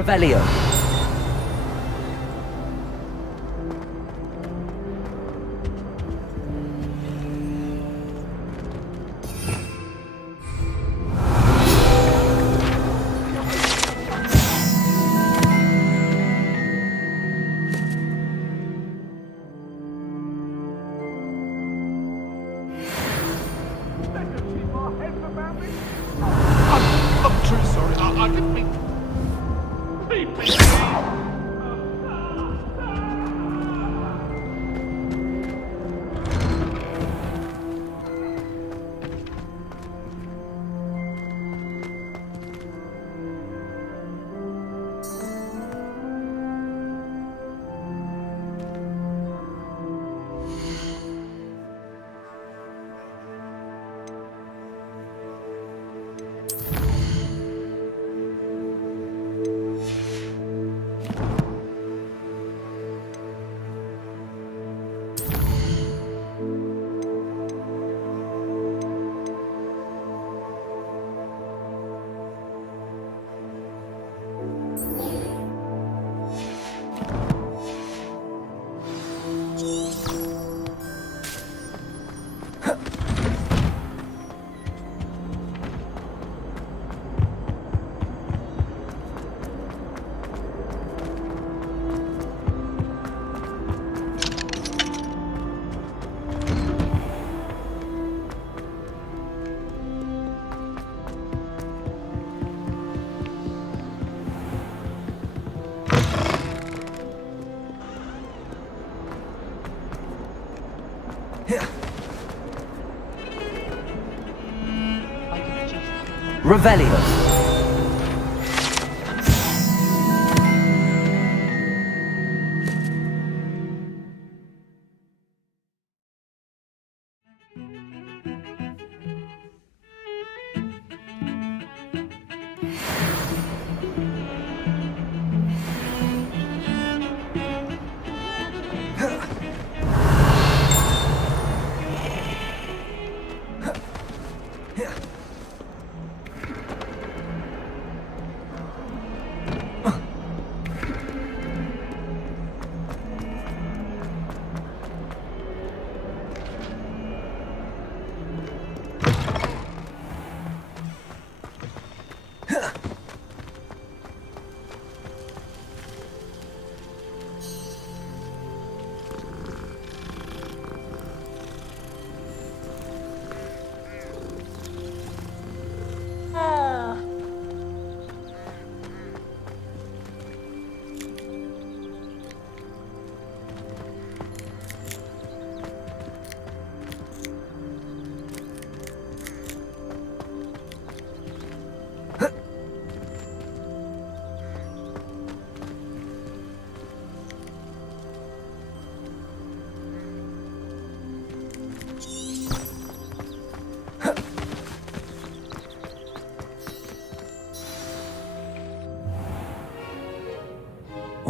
Revelio. I'm truly sorry. I didn't mean... Please. Revelio.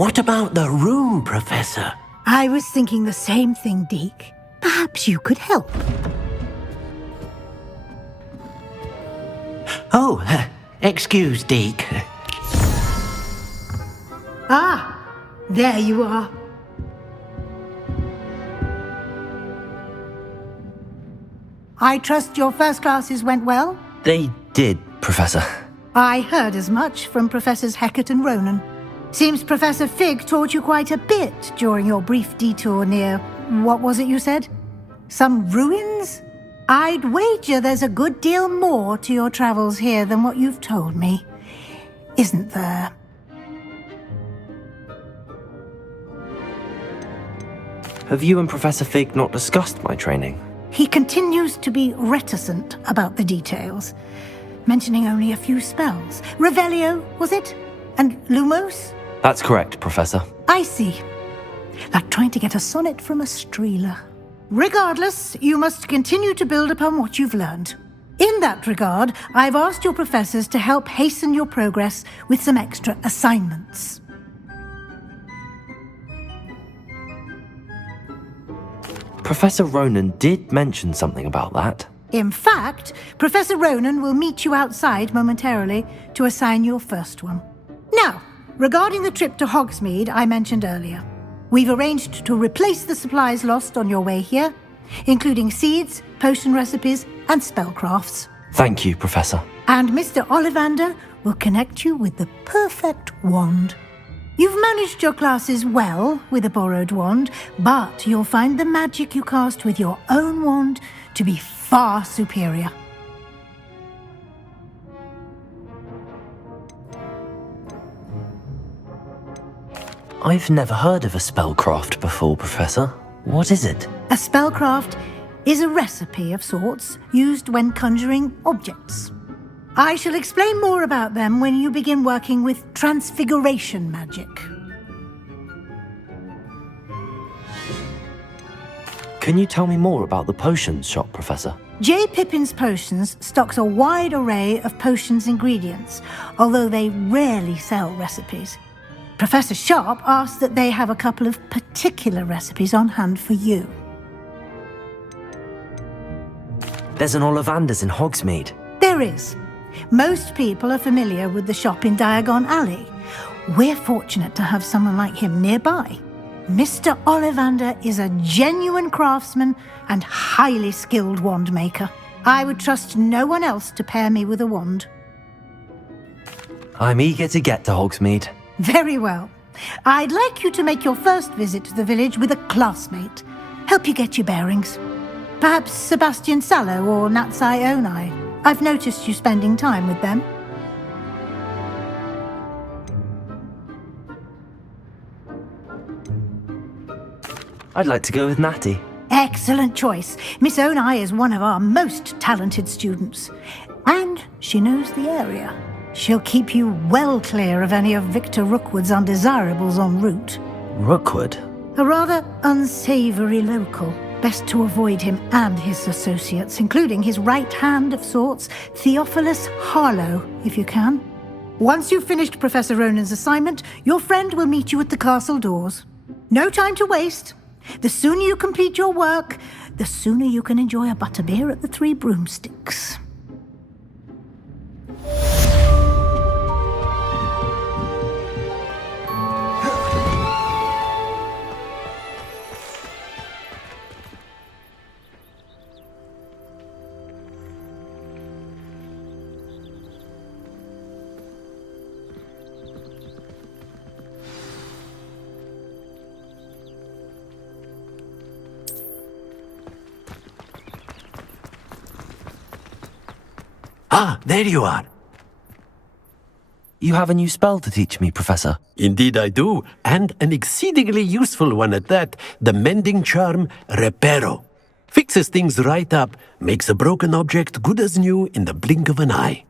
What about the room, Professor? I was thinking the same thing, Deke. Perhaps you could help. Oh, excuse, Deke. Ah, there you are. I trust your first classes went well? They did, Professor. I heard as much from Professors Hecat and Ronan. Seems Professor Fig taught you quite a bit during your brief detour near... what was it you said? Some ruins? I'd wager there's a good deal more to your travels here than what you've told me. Isn't there? Have you and Professor Fig not discussed my training? He continues to be reticent about the details, mentioning only a few spells. Revelio, was it? And Lumos? That's correct, Professor. I see. Like trying to get a sonnet from a streeler. Regardless, you must continue to build upon what you've learned. In that regard, I've asked your professors to help hasten your progress with some extra assignments. Professor Ronan did mention something about that. In fact, Professor Ronan will meet you outside momentarily to assign your first one. Now, regarding the trip to Hogsmeade I mentioned earlier, we've arranged to replace the supplies lost on your way here, including seeds, potion recipes, and spellcrafts. Thank you, Professor. And Mr. Ollivander will connect you with the perfect wand. You've managed your classes well with a borrowed wand, but you'll find the magic you cast with your own wand to be far superior. I've never heard of a spellcraft before, Professor. What is it? A spellcraft is a recipe of sorts used when conjuring objects. I shall explain more about them when you begin working with transfiguration magic. Can you tell me more about the potions shop, Professor? J. Pippin's Potions stocks a wide array of potions ingredients, although they rarely sell recipes. Professor Sharp asked that they have a couple of particular recipes on hand for you. There's an Ollivander's in Hogsmeade. There is. Most people are familiar with the shop in Diagon Alley. We're fortunate to have someone like him nearby. Mr. Ollivander is a genuine craftsman and highly skilled wand maker. I would trust no one else to pair me with a wand. I'm eager to get to Hogsmeade. Very well. I'd like you to make your first visit to the village with a classmate. Help you get your bearings. Perhaps Sebastian Sallow or Natsai Onai. I've noticed you spending time with them. I'd like to go with Natty. Excellent choice. Miss Onai is one of our most talented students. And she knows the area. She'll keep you well clear of any of Victor Rookwood's undesirables en route. Rookwood? A rather unsavory local. Best to avoid him and his associates, including his right hand of sorts, Theophilus Harlow, if you can. Once you've finished Professor Ronan's assignment, your friend will meet you at the castle doors. No time to waste. The sooner you complete your work, the sooner you can enjoy a butterbeer at the Three Broomsticks. Ah, there you are. You have a new spell to teach me, Professor. Indeed I do, and an exceedingly useful one at that, the mending charm Reparo. Fixes things right up, makes a broken object good as new in the blink of an eye.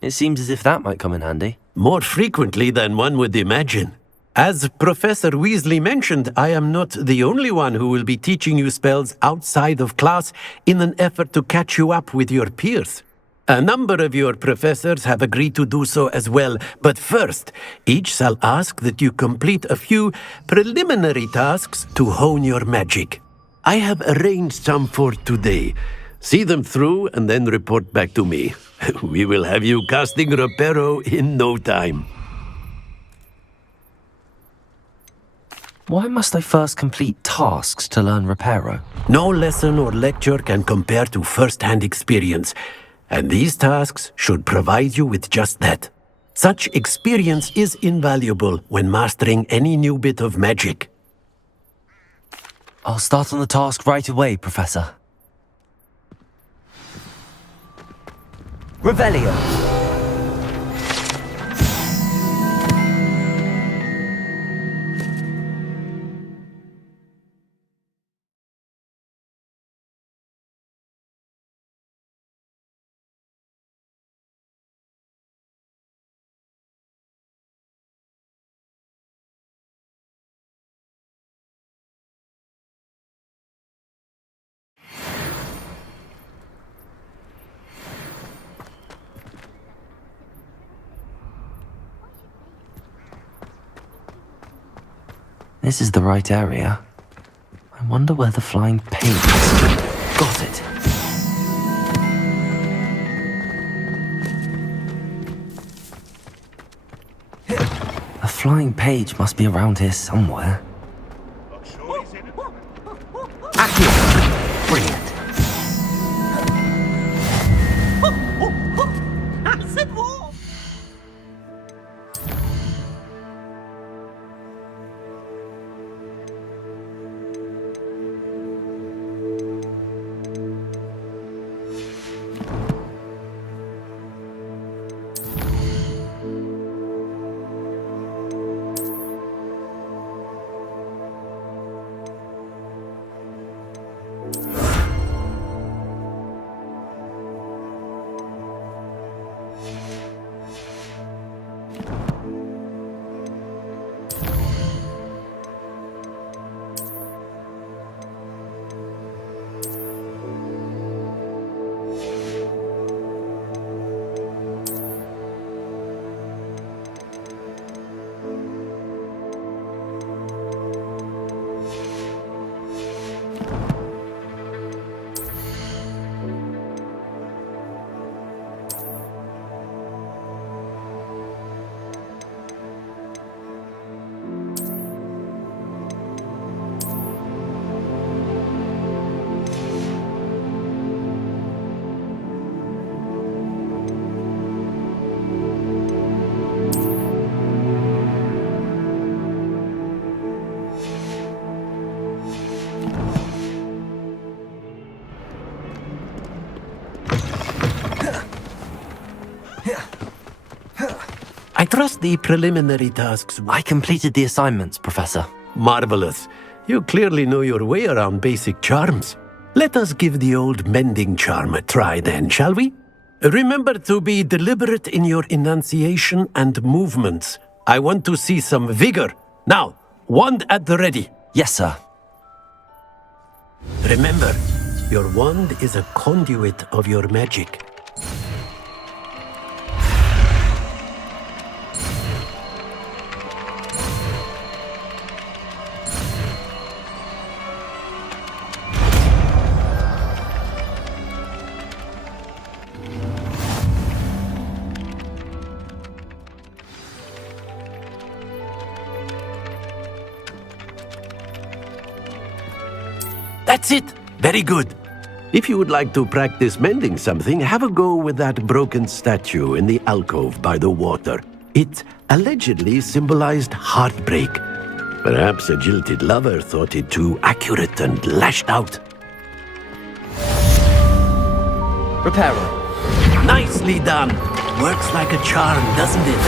It seems as if that might come in handy. More frequently than one would imagine. As Professor Weasley mentioned, I am not the only one who will be teaching you spells outside of class in an effort to catch you up with your peers. A number of your professors have agreed to do so as well, but first, each shall ask that you complete a few preliminary tasks to hone your magic. I have arranged some for today. See them through and then report back to me. We will have you casting Reparo in no time. Why must I first complete tasks to learn Reparo? No lesson or lecture can compare to first-hand experience, and these tasks should provide you with just that. Such experience is invaluable when mastering any new bit of magic. I'll start on the task right away, Professor. Revelio. This is the right area. I wonder where the flying paint is. Got it. flying page must be around here somewhere. I'm sure he's in it. Accio! Brilliant. I trust the preliminary tasks. I completed the assignments, Professor. Marvelous. You clearly know your way around basic charms. Let us give the old mending charm a try then, shall we? Remember to be deliberate in your enunciation and movements. I want to see some vigor. Now, wand at the ready. Yes, sir. Remember, your wand is a conduit of your magic. That's it! Very good. If you would like to practice mending something, have a go with that broken statue in the alcove by the water. It allegedly symbolized heartbreak. Perhaps a jilted lover thought it too accurate and lashed out. Repairer. Nicely done! Works like a charm, doesn't it?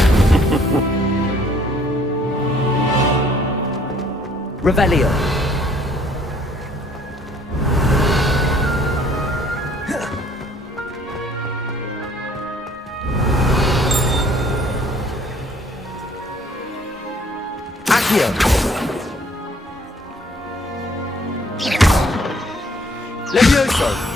Revelio. Accio. Levioso.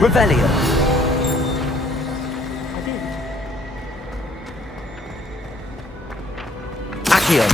Revelio. Accio.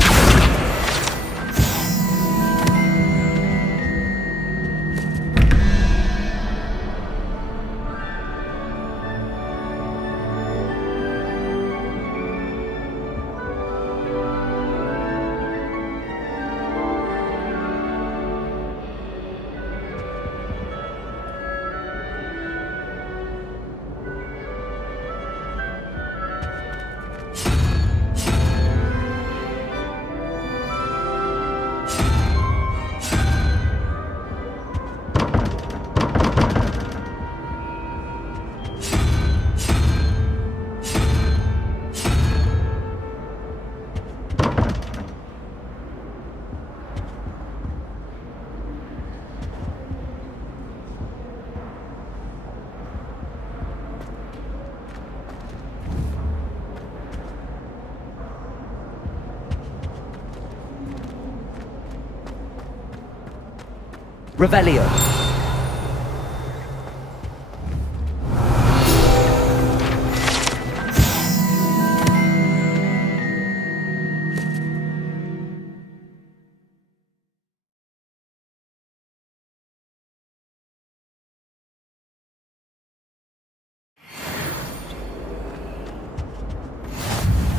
Revelio.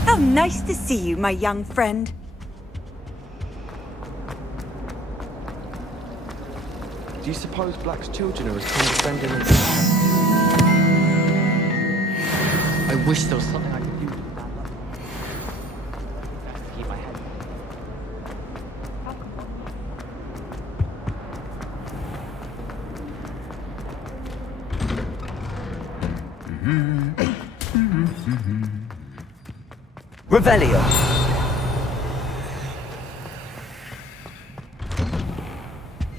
How nice to see you, my young friend. Do you suppose Black's children are as condescending as... I wish there was something I could do to stand up. Keep my head. Revelio.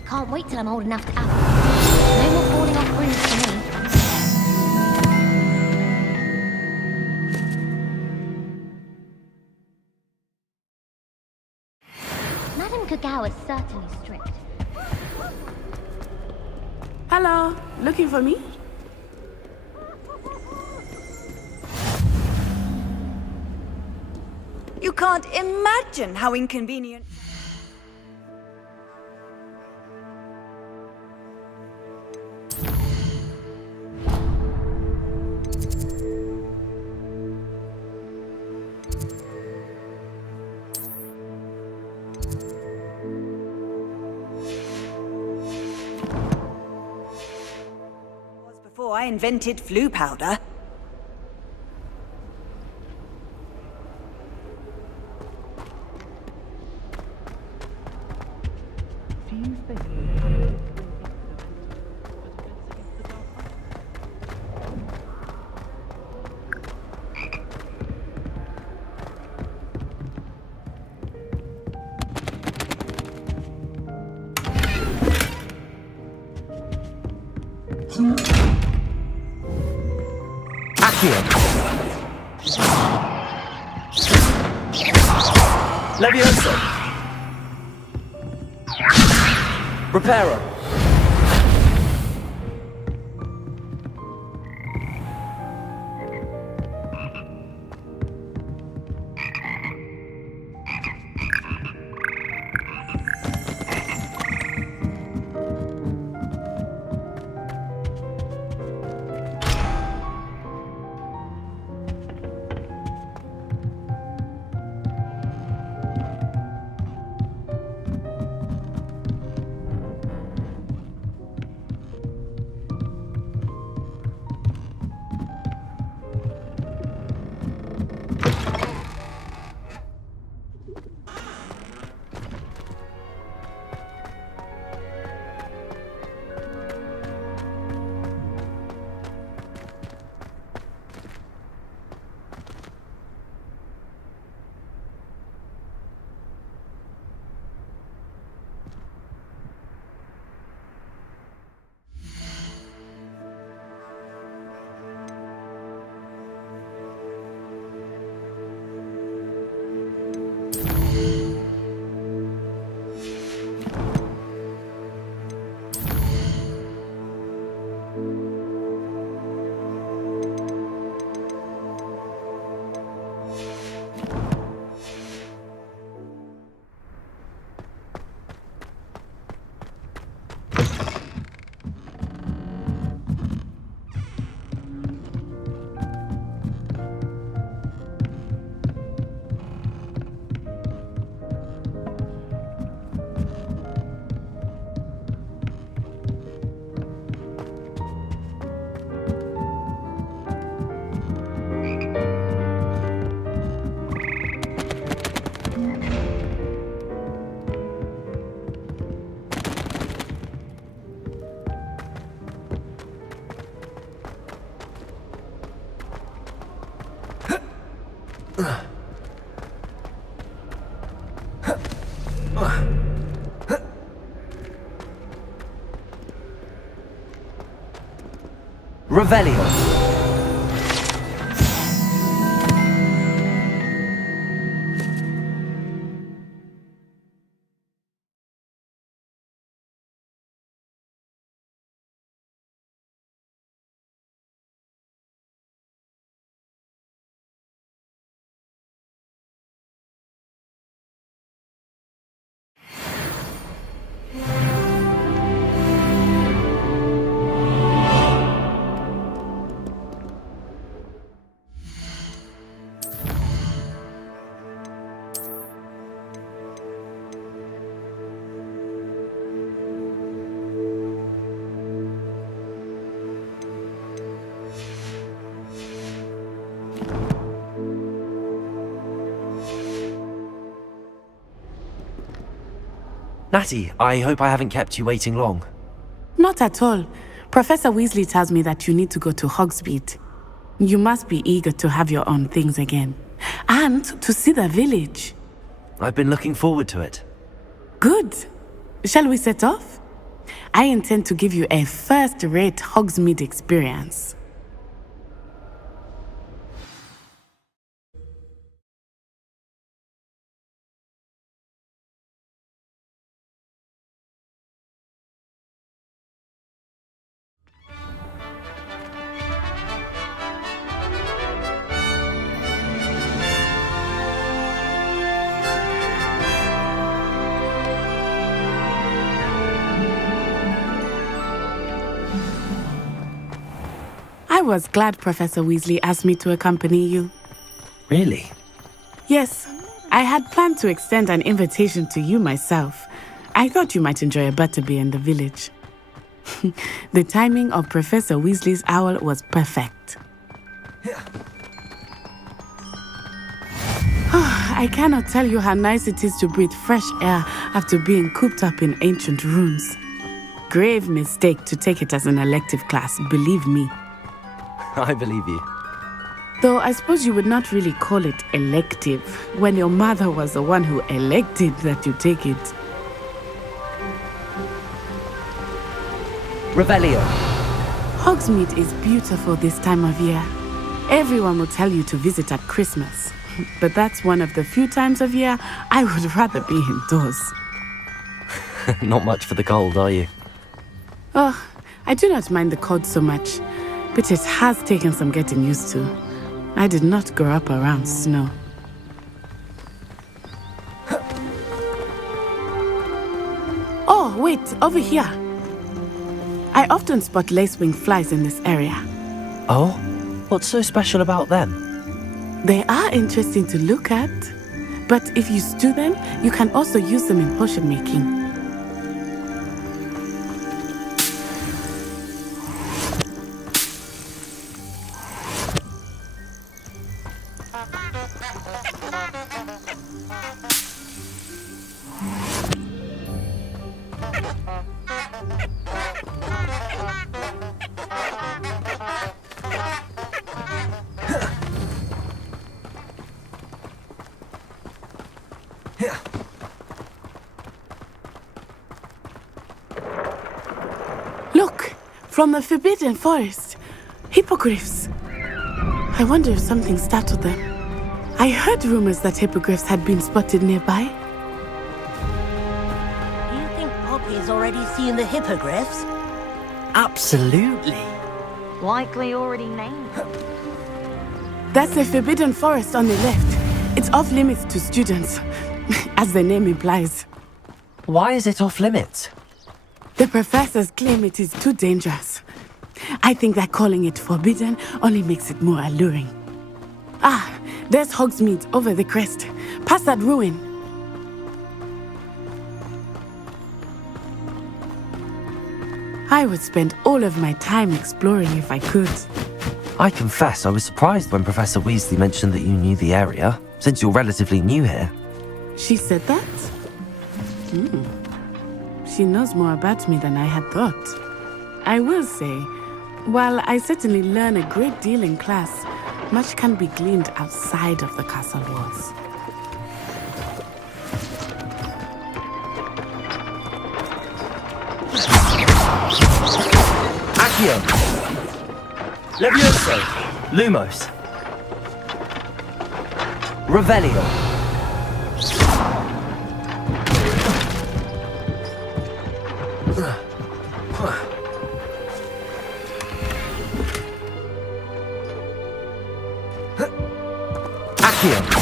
Can't wait till I'm old enough to act. No more falling off brooms for me. Madame Kagao is certainly strict. Hello, looking for me? You can't imagine how inconvenient. Was before I invented flu powder. Accio. Levioso. Reparo. Revelio. Natty, I hope I haven't kept you waiting long. Not at all. Professor Weasley tells me that you need to go to Hogsmeade. You must be eager to have your own things again. And to see the village. I've been looking forward to it. Good. Shall we set off? I intend to give you a first-rate Hogsmeade experience. I was glad Professor Weasley asked me to accompany you. Really? Yes, I had planned to extend an invitation to you myself. I thought you might enjoy a butterbeer in the village. The timing of Professor Weasley's owl was perfect. I cannot tell you how nice it is to breathe fresh air after being cooped up in ancient rooms. Grave mistake to take it as an elective class, believe me. I believe you. Though I suppose you would not really call it elective when your mother was the one who elected that you take it. Revelio. Hogsmeade is beautiful this time of year. Everyone will tell you to visit at Christmas. But that's one of the few times of year I would rather be indoors. Not much for the cold, are you? Oh, I do not mind the cold so much. But it has taken some getting used to. I did not grow up around snow. Oh, wait, over here. I often spot lacewing flies in this area. Oh? What's so special about them? They are interesting to look at. But if you stew them, you can also use them in potion making. Look, from the Forbidden Forest. Hippogriffs. I wonder if something startled them. I heard rumors that hippogriffs had been spotted nearby. Do you think Poppy's already seen the hippogriffs? Absolutely. Likely already named. That's the Forbidden Forest on the left. It's off limits to students, as the name implies. Why is it off limits? The professors claim it is too dangerous. I think that calling it forbidden only makes it more alluring. Ah, there's Hogsmeade over the crest, past that ruin. I would spend all of my time exploring if I could. I confess I was surprised when Professor Weasley mentioned that you knew the area, since you're relatively new here. She said that? She knows more about me than I had thought. I will say, while I certainly learn a great deal in class, much can be gleaned outside of the castle walls. Accio! Levioso! Lumos! Revelio! Accio!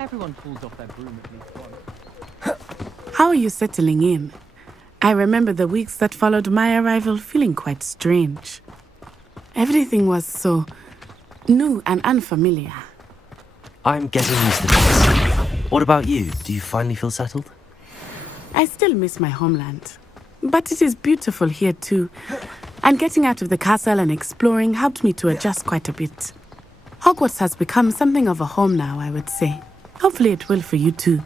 Everyone pulls off their broom at least once. How are you settling in? I remember the weeks that followed my arrival feeling quite strange. Everything was so new and unfamiliar. I'm getting used to this. What about you? Do you finally feel settled? I still miss my homeland. But it is beautiful here too. And getting out of the castle and exploring helped me to adjust quite a bit. Hogwarts has become something of a home now, I would say. Hopefully it will for you too.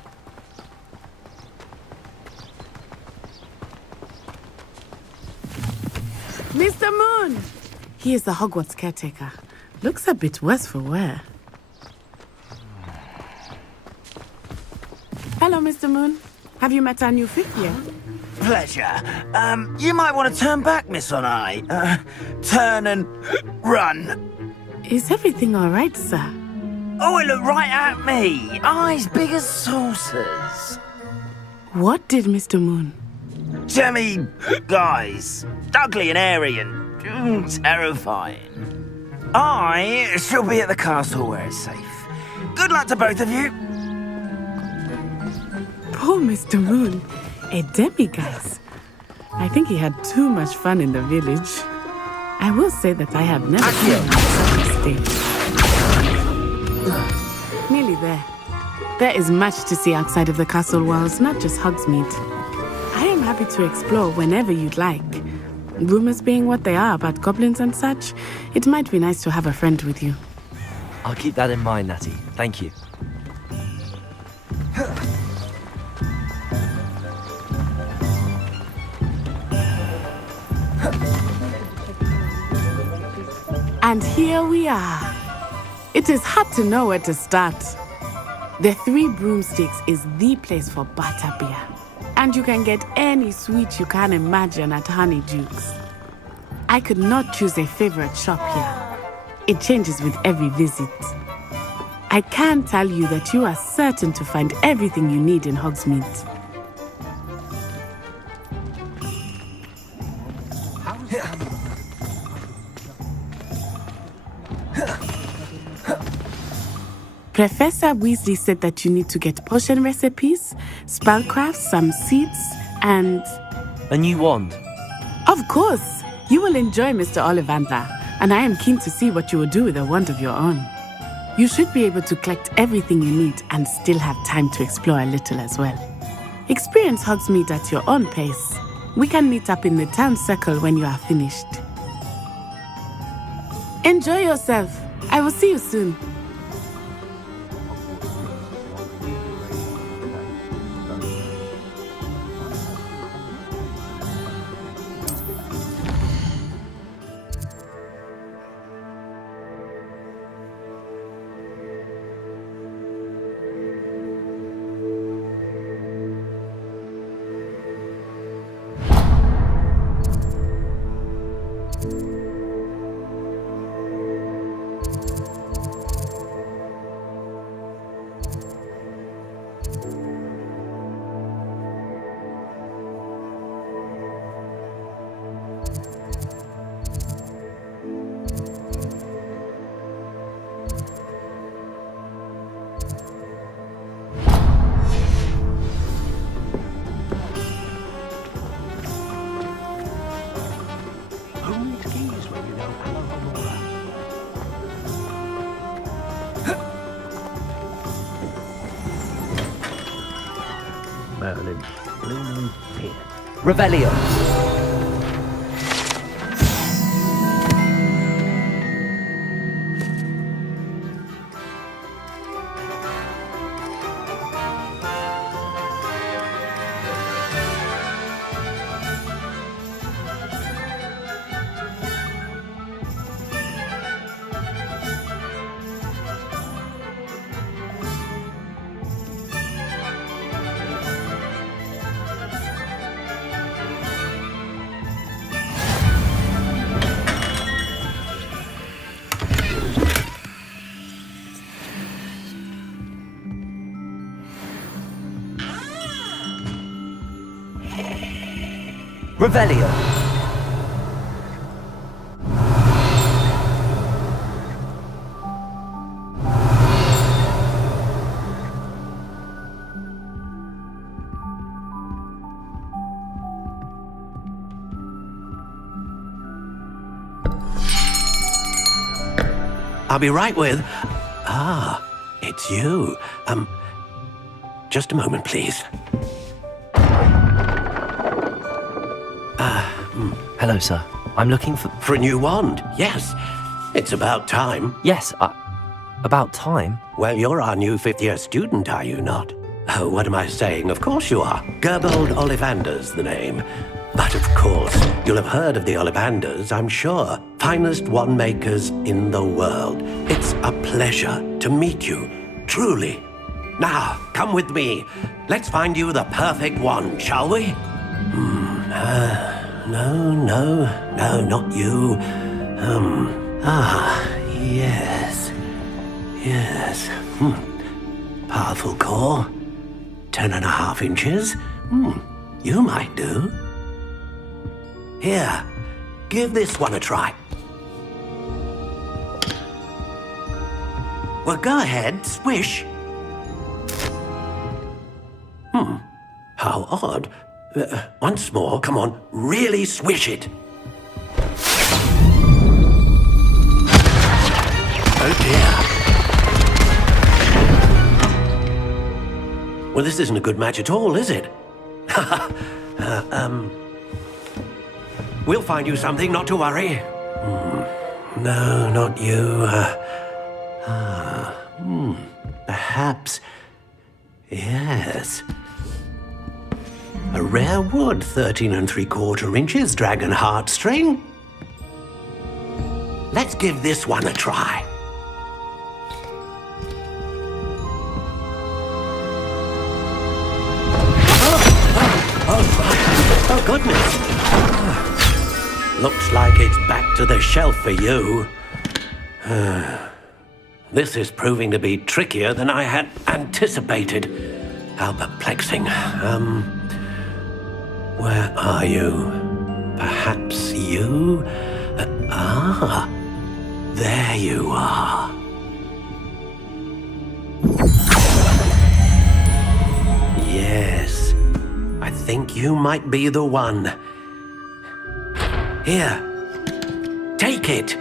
Mr. Moon! He is the Hogwarts caretaker. Looks a bit worse for wear. Hello, Mr. Moon. Have you met our new fifth year? Pleasure. You might want to turn back, Miss Onai. Turn and run. Is everything all right, sir? Oh, it looked right at me. Eyes big as saucers. What did Mr. Moon? Jemmy guys. Ugly and airy and terrifying. I shall be at the castle where it's safe. Good luck to both of you. Poor Mr. Moon. A demiguise. I think he had too much fun in the village. I will say that I have never seen such a stage. Nearly there. There is much to see outside of the castle walls, not just Hogsmeade. I am happy to explore whenever you'd like. Rumors being what they are about goblins and such, it might be nice to have a friend with you. I'll keep that in mind, Natty. Thank you. And here we are. It is hard to know where to start. The Three Broomsticks is the place for butterbeer. And you can get any sweet you can imagine at Honeydukes. I could not choose a favorite shop here. It changes with every visit. I can tell you that you are certain to find everything you need in Hogsmeade. Professor Weasley said that you need to get potion recipes, spellcrafts, some seeds, and... A new wand. Of course! You will enjoy Mr. Ollivander, and I am keen to see what you will do with a wand of your own. You should be able to collect everything you need and still have time to explore a little as well. Experience Hogsmeade at your own pace. We can meet up in the town circle when you are finished. Enjoy yourself. I will see you soon. Merlin. Blue Moon Pier. Revelio. Revelio. I'll be right with... Ah, it's you. Just a moment, please. Hello, sir. I'm looking for... For a new wand, yes. It's about time. Yes, about time. Well, you're our new fifth-year student, are you not? Oh, what am I saying? Of course you are. Gerbold Ollivander's the name. But of course, you'll have heard of the Ollivanders, I'm sure. Finest wand makers in the world. It's a pleasure to meet you, truly. Now, come with me. Let's find you the perfect wand, shall we? No, not you. Yes. Powerful core. 10.5 inches. You might do. Here, give this one a try. Well, go ahead, swish. How odd. Once more, come on, really swish it. Oh dear. Well, this isn't a good match at all, is it? We'll find you something, not to worry. No, not you. Perhaps... Yes. A rare wood, 13 3/4 inches, dragon heartstring. Let's give this one a try. Oh, goodness. Looks like it's back to the shelf for you. This is proving to be trickier than I had anticipated. How perplexing. Where are you? Perhaps you? There you are. Yes, I think you might be the one. Here, take it.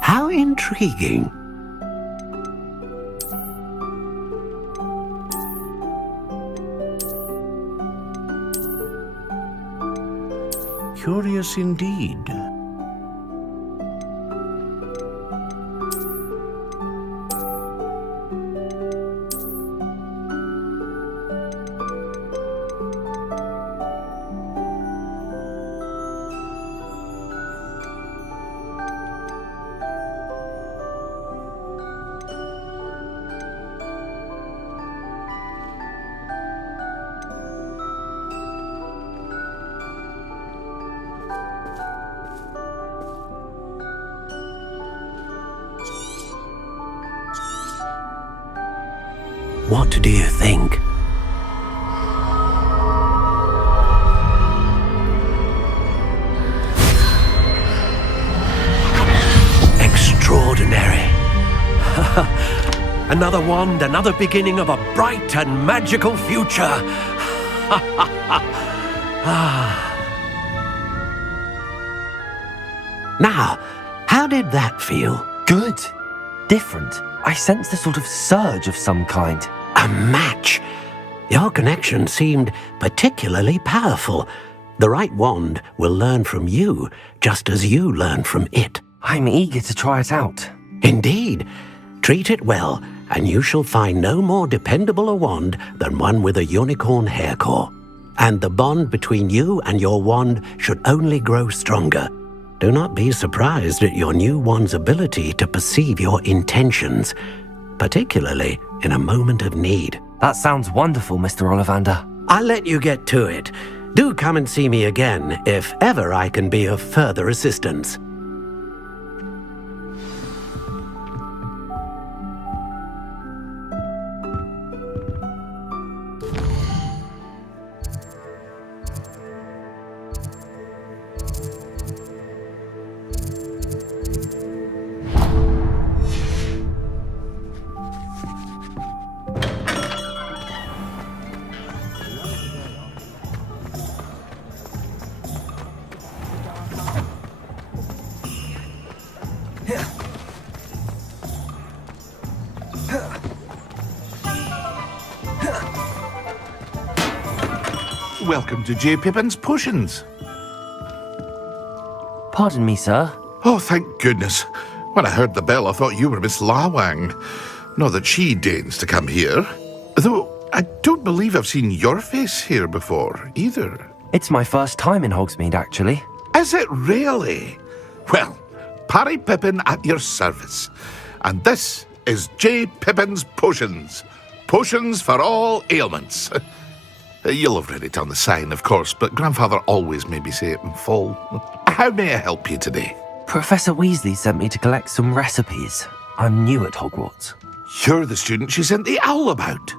How intriguing. Curious indeed. What do you think? Another wand, another beginning of a bright and magical future. Now, how did that feel? Good. Different. I sensed a sort of surge of some kind. A match. Your connection seemed particularly powerful. The right wand will learn from you, just as you learn from it. I'm eager to try it out. Indeed. Treat it well, and you shall find no more dependable a wand than one with a unicorn hair core. And the bond between you and your wand should only grow stronger. Do not be surprised at your new wand's ability to perceive your intentions, particularly in a moment of need. That sounds wonderful, Mr. Ollivander. I'll let you get to it. Do come and see me again if ever I can be of further assistance. Welcome to J. Pippin's Potions. Pardon me, sir. Oh, thank goodness. When I heard the bell, I thought you were Miss Lawang. Not that she deigns to come here. Though, I don't believe I've seen your face here before, either. It's my first time in Hogsmeade, actually. Is it really? Well, Parry Pippin at your service. And this is J. Pippin's Potions. Potions for all ailments. You'll have read it on the sign, of course, but Grandfather always made me say it in full. How may I help you today? Professor Weasley sent me to collect some recipes. I'm new at Hogwarts. You're the student she sent the owl about.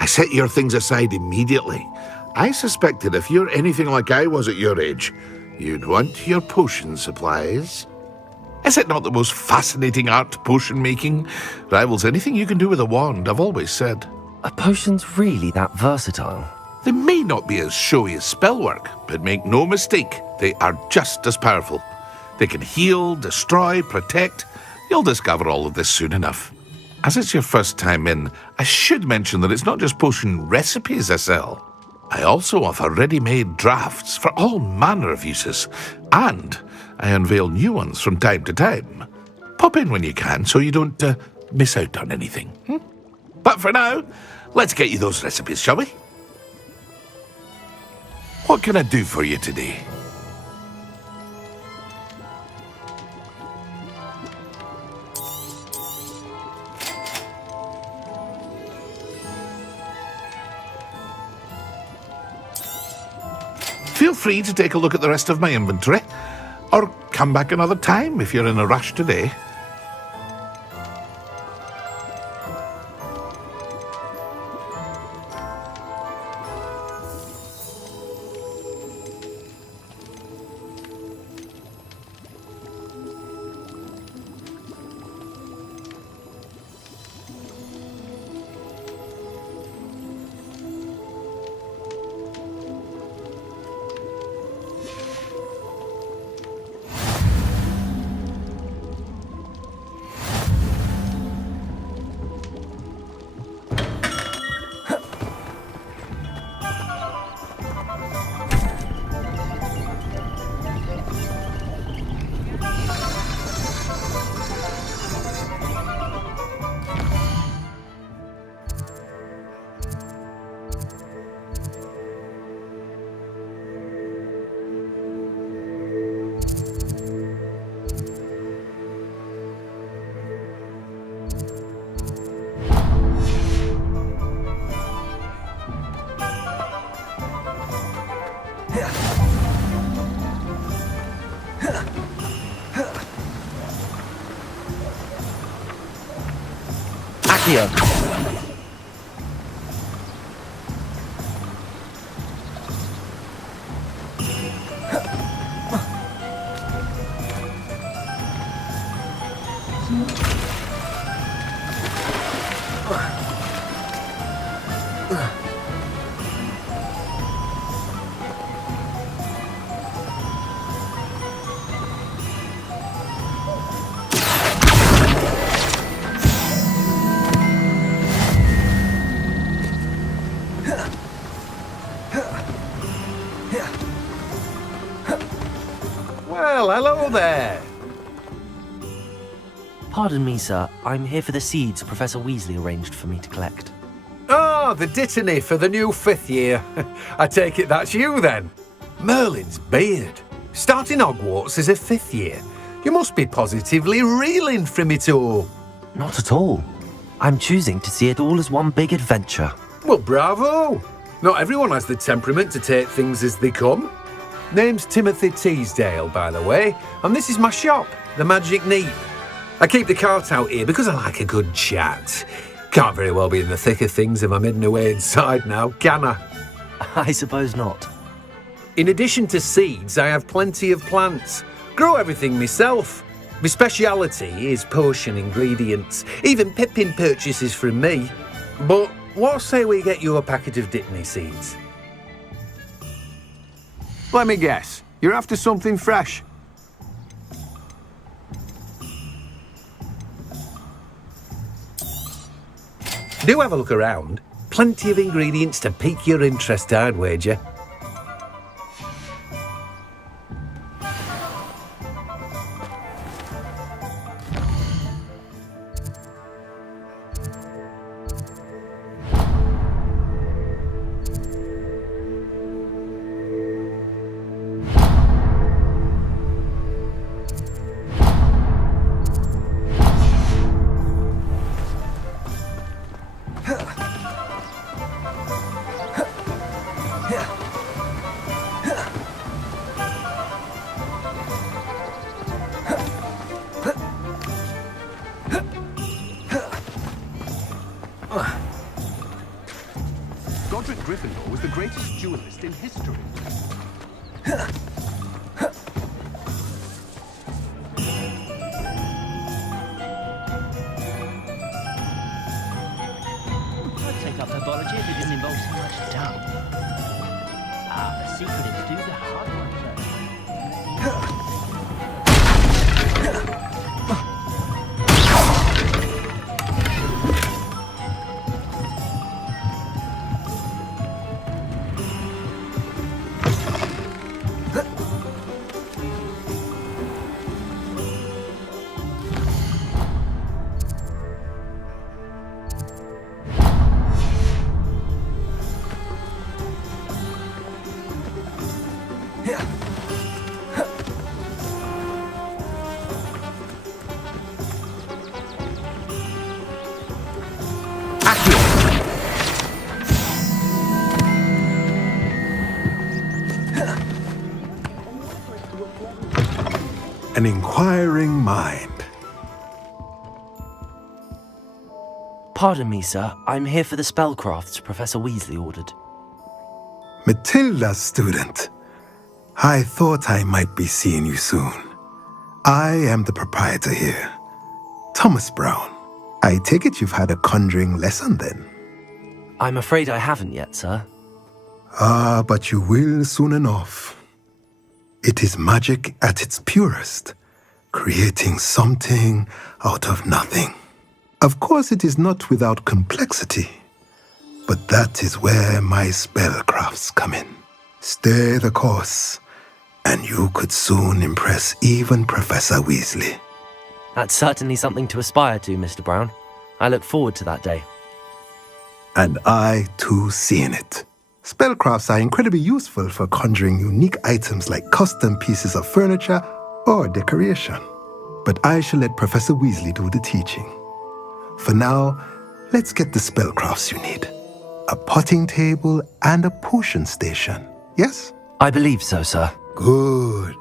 I set your things aside immediately. I suspected if you're anything like I was at your age, you'd want your potion supplies. Is it not the most fascinating art, potion making? Rivals anything you can do with a wand, I've always said. Are potions really that versatile? They may not be as showy as spellwork, but make no mistake, they are just as powerful. They can heal, destroy, protect. You'll discover all of this soon enough. As it's your first time in, I should mention that it's not just potion recipes I sell. I also offer ready-made drafts for all manner of uses, and I unveil new ones from time to time. Pop in when you can so you don't miss out on anything. But for now, let's get you those recipes, shall we? What can I do for you today? Feel free to take a look at the rest of my inventory, or come back another time if you're in a rush today. Accio. Well, hello there. Pardon me, sir. I'm here for the seeds Professor Weasley arranged for me to collect. Oh, the dittany for the new 5th year. I take it that's you then. Merlin's beard. Starting Hogwarts as a 5th year. You must be positively reeling from it all. Not at all. I'm choosing to see it all as one big adventure. Well, bravo. Not everyone has the temperament to take things as they come. Name's Timothy Teasdale, by the way, and this is my shop, the Magic Neep. I keep the cart out here because I like a good chat. Can't very well be in the thick of things if I'm hidden away inside now, can I? I suppose not. In addition to seeds, I have plenty of plants. Grow everything myself. My speciality is potion ingredients. Even Pippin purchases from me. But what say we get you a packet of Dittany seeds? Let me guess. You're after something fresh. Do have a look around. Plenty of ingredients to pique your interest, I'd wager. Gryffindor was the greatest duelist in history. I'd take up herbology if it didn't involve so much doubt. Ah, the secret is do the hard work first. An inquiring mind. Pardon me, sir. I'm here for the spellcrafts Professor Weasley ordered. Matilda, student. I thought I might be seeing you soon. I am the proprietor here, Thomas Brown. I take it you've had a conjuring lesson then? I'm afraid I haven't yet, sir. Ah, but you will soon enough. It is magic at its purest, creating something out of nothing. Of course, it is not without complexity, but that is where my spellcrafts come in. Stay the course, and you could soon impress even Professor Weasley. That's certainly something to aspire to, Mr. Brown. I look forward to that day. And I, too, seeing it. Spellcrafts are incredibly useful for conjuring unique items like custom pieces of furniture or decoration. But I shall let Professor Weasley do the teaching. For now, let's get the spellcrafts you need. A potting table and a potion station, yes? I believe so, sir. Good.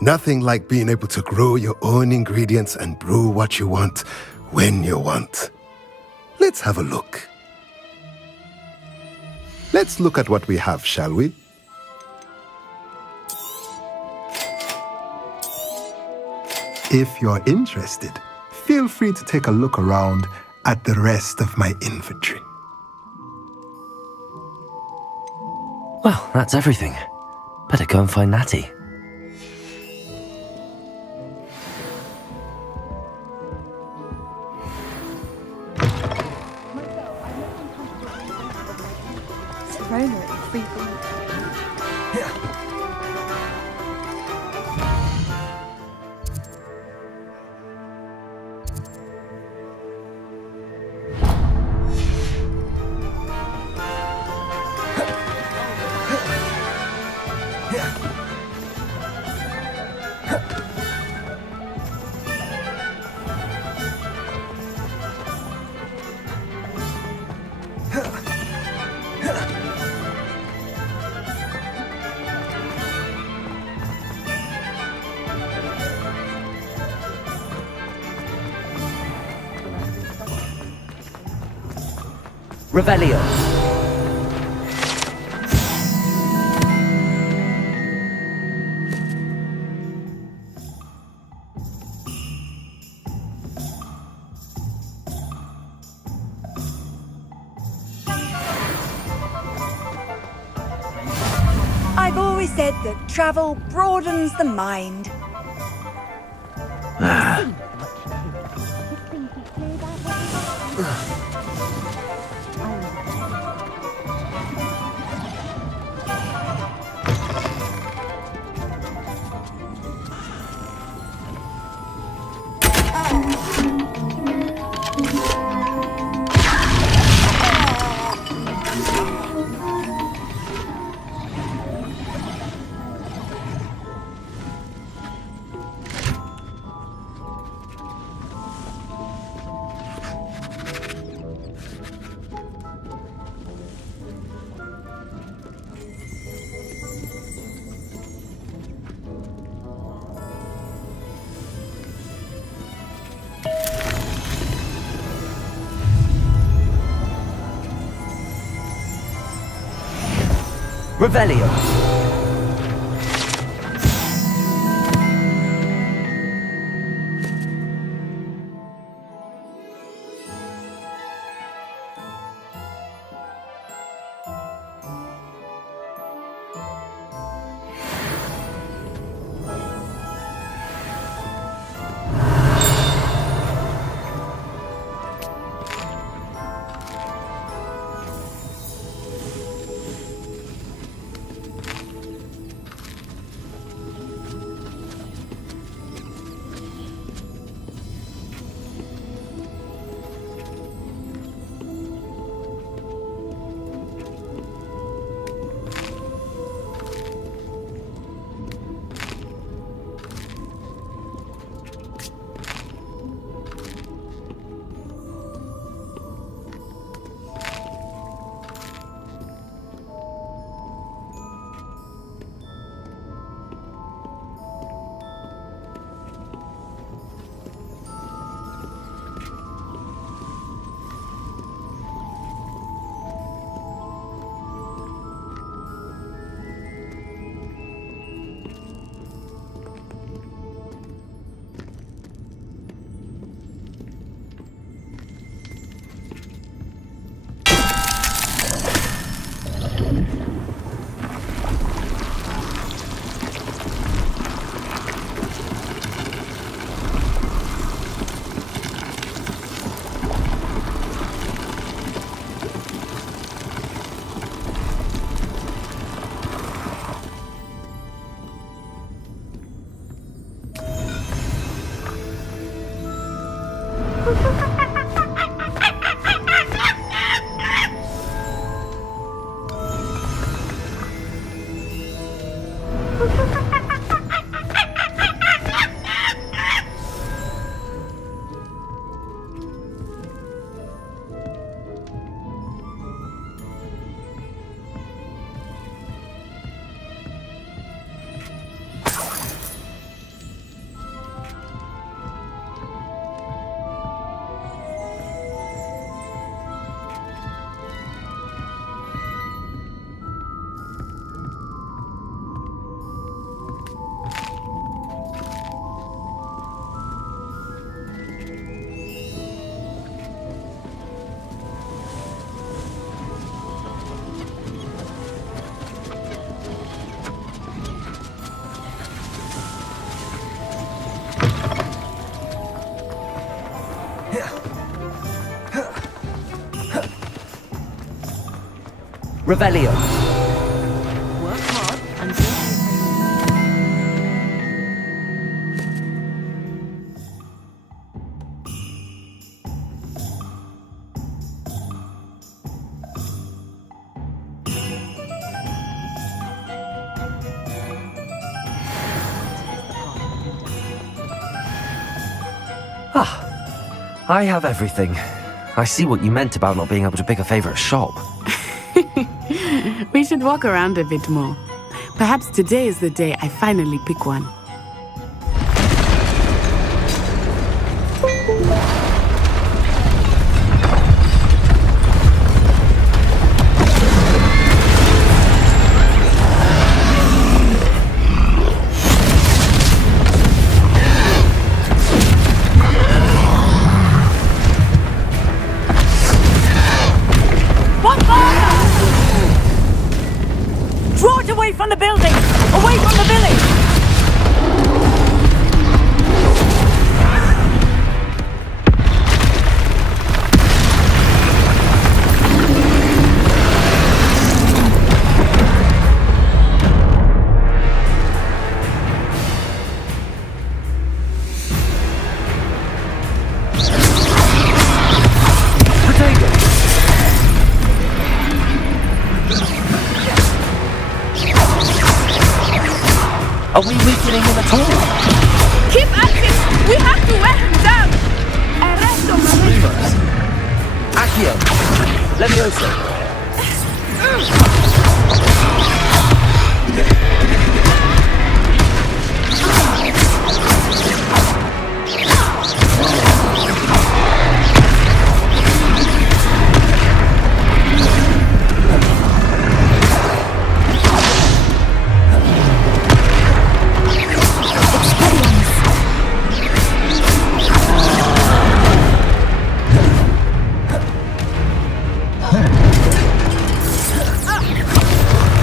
Nothing like being able to grow your own ingredients and brew what you want when you want. Let's have a look. Let's look at what we have, shall we? If you're interested, feel free to take a look around at the rest of my inventory. Well, that's everything. Better go and find Natty. Revelio. I've always said that travel broadens the mind. Revelio. Revelio. Work hard until I have everything. I see what you meant about not being able to pick a favorite shop. We should walk around a bit more. Perhaps today is the day I finally pick one. Levioso.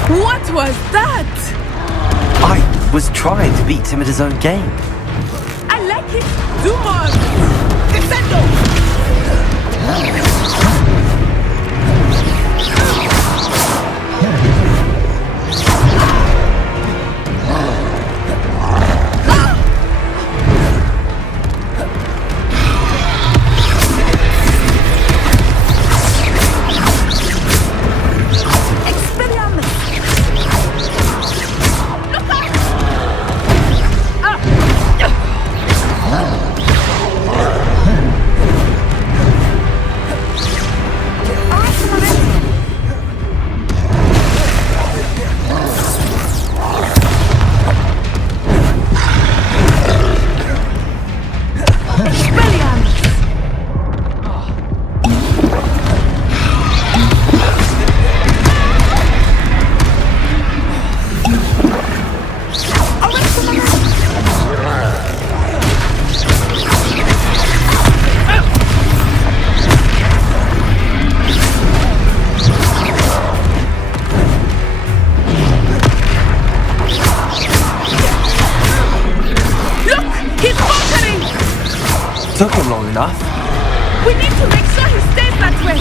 What was that? I was trying to beat him at his own game. I like it. Do more. Descendo. Took him long enough. We need to make sure he stays that way.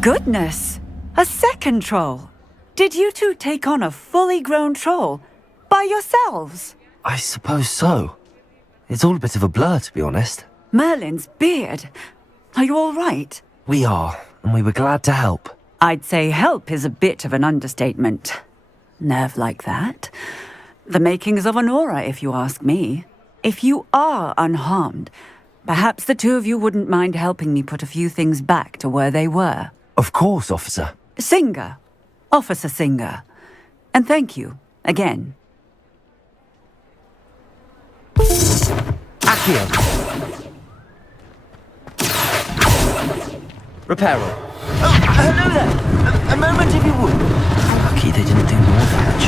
Goodness! A second troll! Did you two take on a fully grown troll? By yourselves? I suppose so. It's all a bit of a blur, to be honest. Merlin's beard! Are you all right? We are, and we were glad to help. I'd say help is a bit of an understatement. Nerve like that. The makings of an aura, if you ask me. If you are unharmed, perhaps the two of you wouldn't mind helping me put a few things back to where they were. Of course, officer. Singer. Officer Singer. And thank you, again. Accio. Reparo. Oh, hello there. A moment if you would. Lucky they didn't do more damage.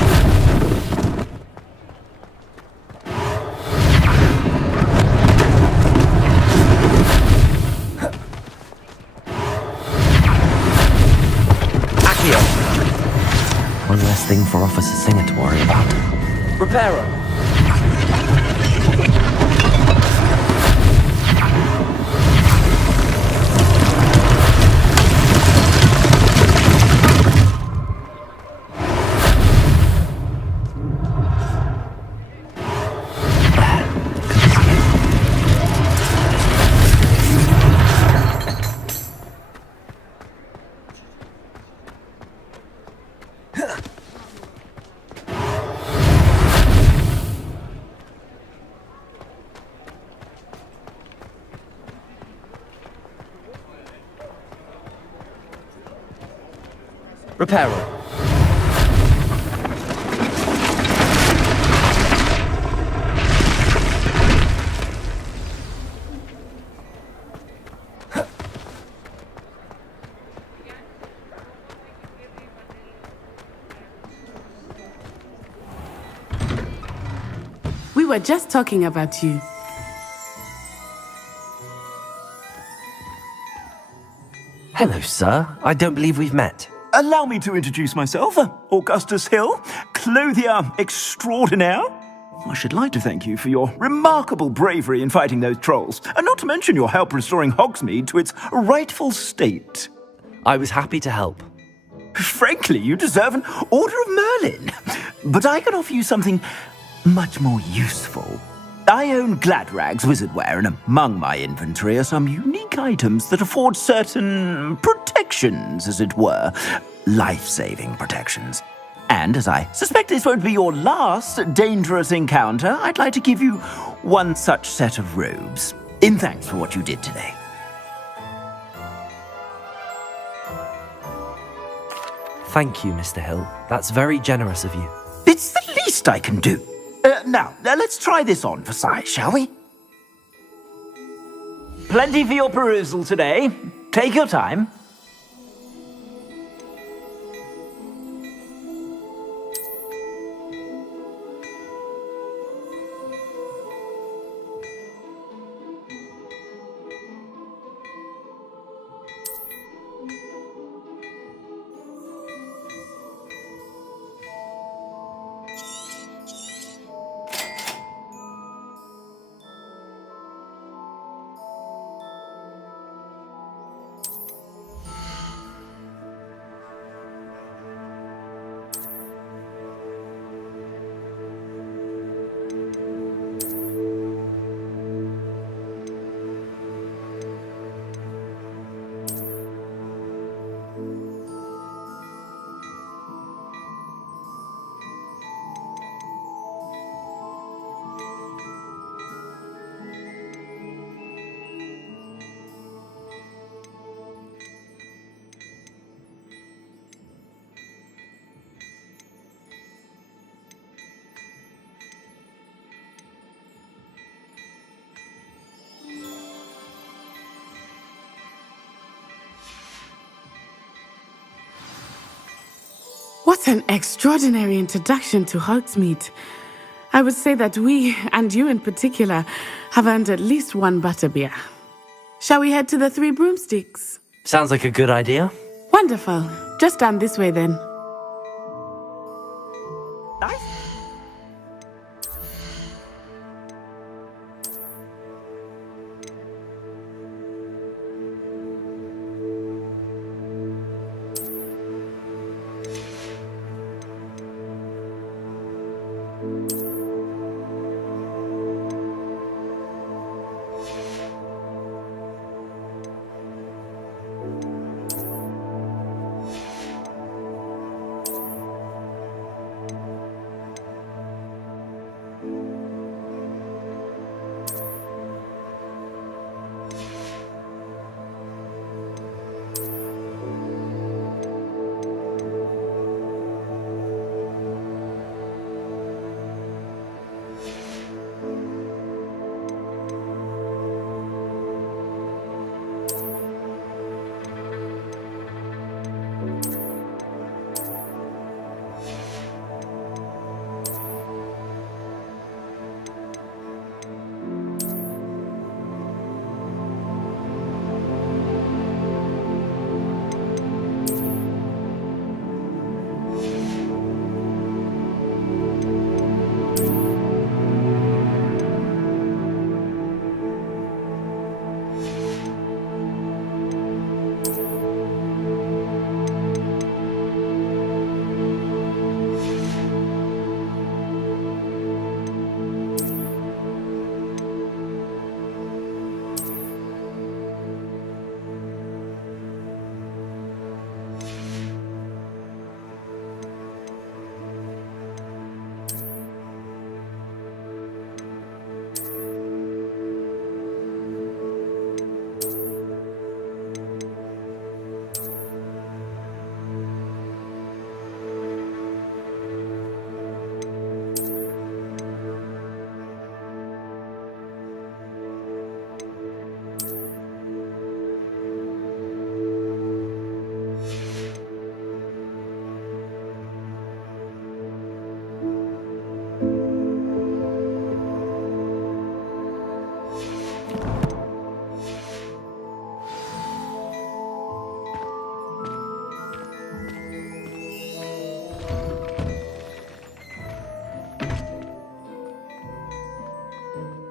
One less thing for Officer Singer to worry about. Reparo. Reparo. We were just talking about you. Hello, sir. I don't believe we've met. Allow me to introduce myself. Augustus Hill, clothier extraordinaire. I should like to thank you for your remarkable bravery in fighting those trolls, and not to mention your help restoring Hogsmeade to its rightful state. I was happy to help. Frankly, you deserve an Order of Merlin. But I can offer you something much more useful. I own Gladrag's wizardware, and among my inventory are some unique items that afford certain protections, as it were. Life-saving protections. And as I suspect this won't be your last dangerous encounter, I'd like to give you one such set of robes, in thanks for what you did today. Thank you, Mr. Hill. That's very generous of you. It's the least I can do. Now, let's try this on for size, shall we? Plenty for your perusal today. Take your time. What an extraordinary introduction to Hogsmeade. I would say that we, and you in particular, have earned at least one butterbeer. Shall we head to the Three Broomsticks? Sounds like a good idea. Wonderful. Just down this way then.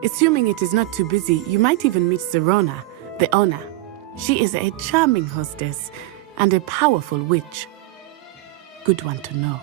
Assuming it is not too busy, you might even meet Serona, the owner. She is a charming hostess and a powerful witch. Good one to know.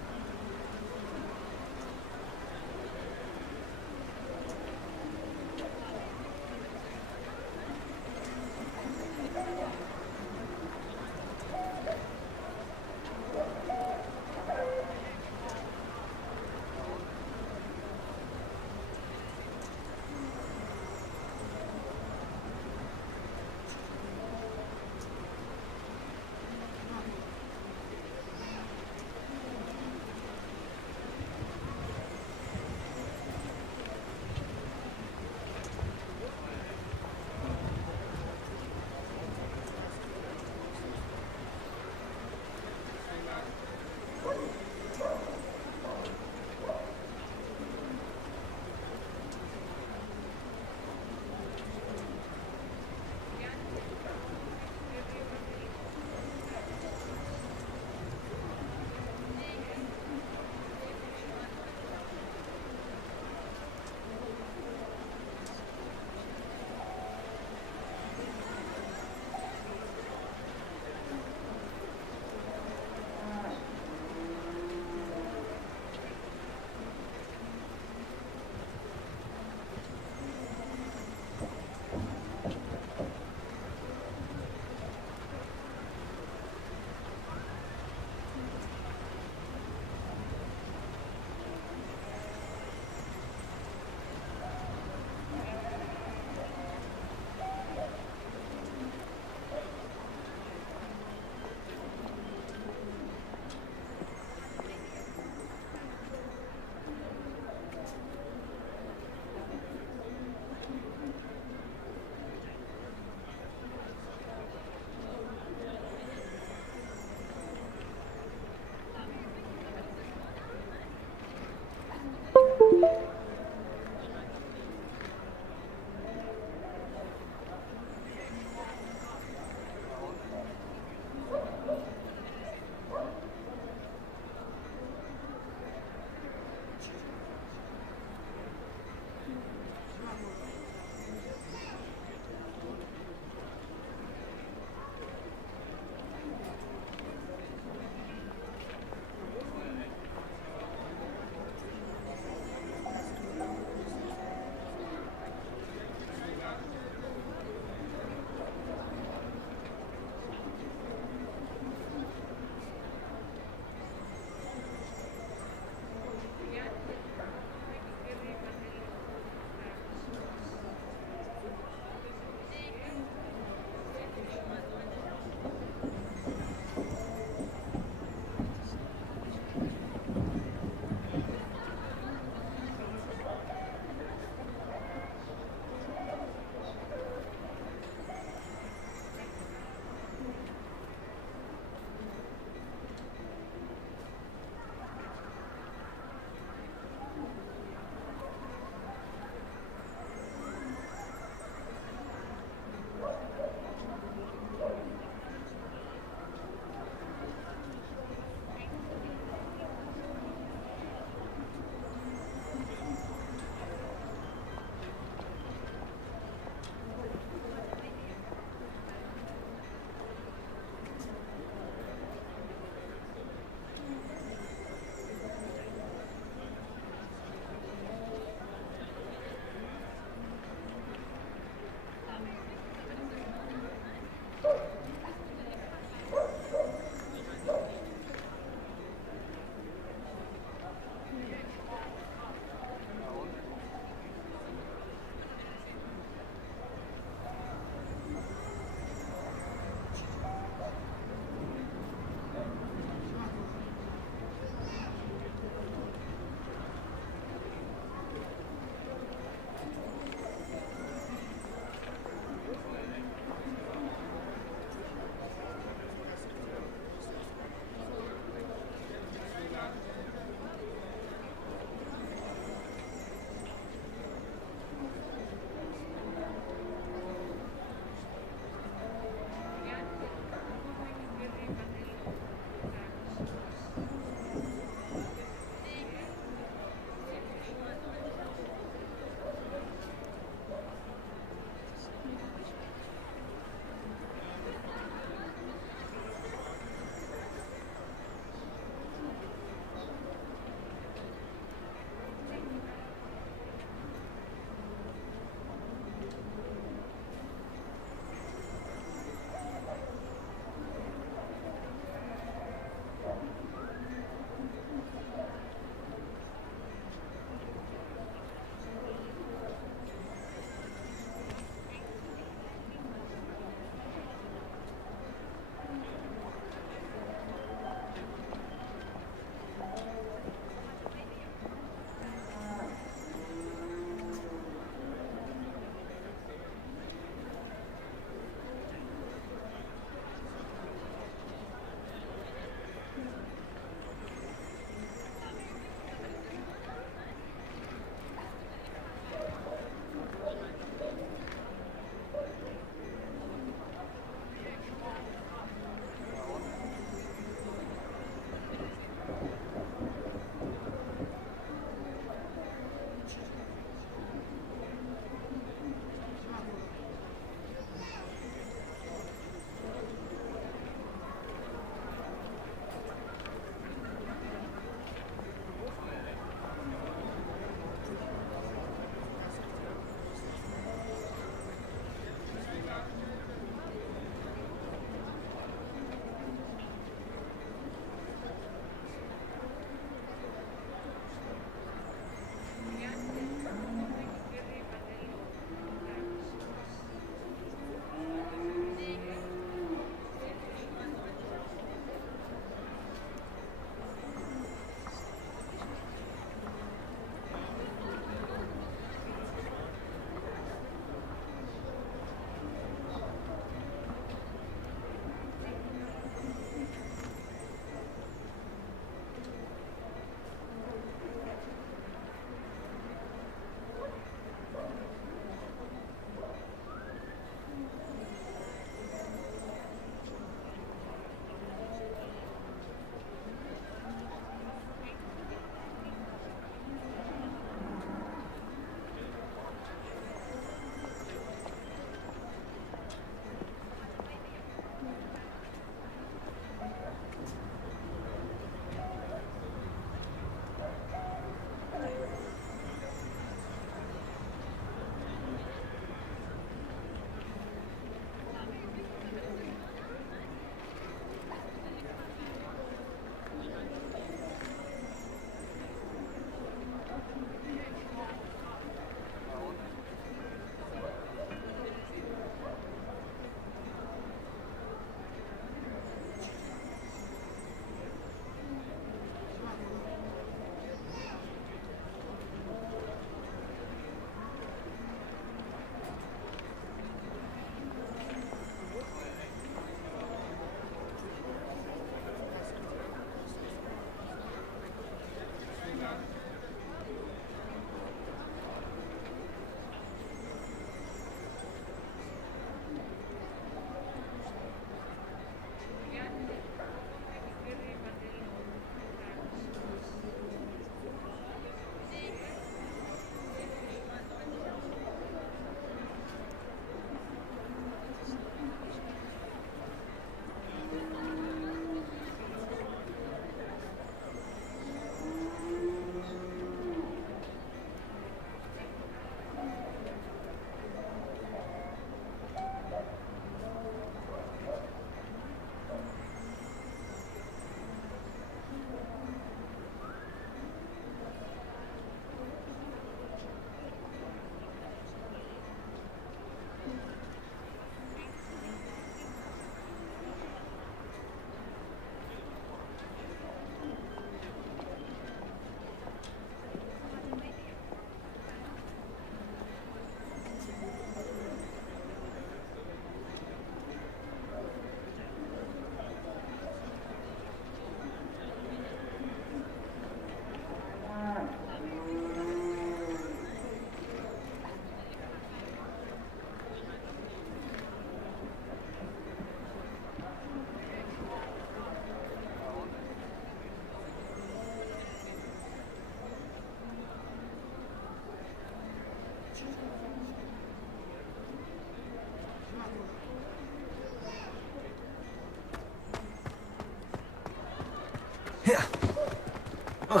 You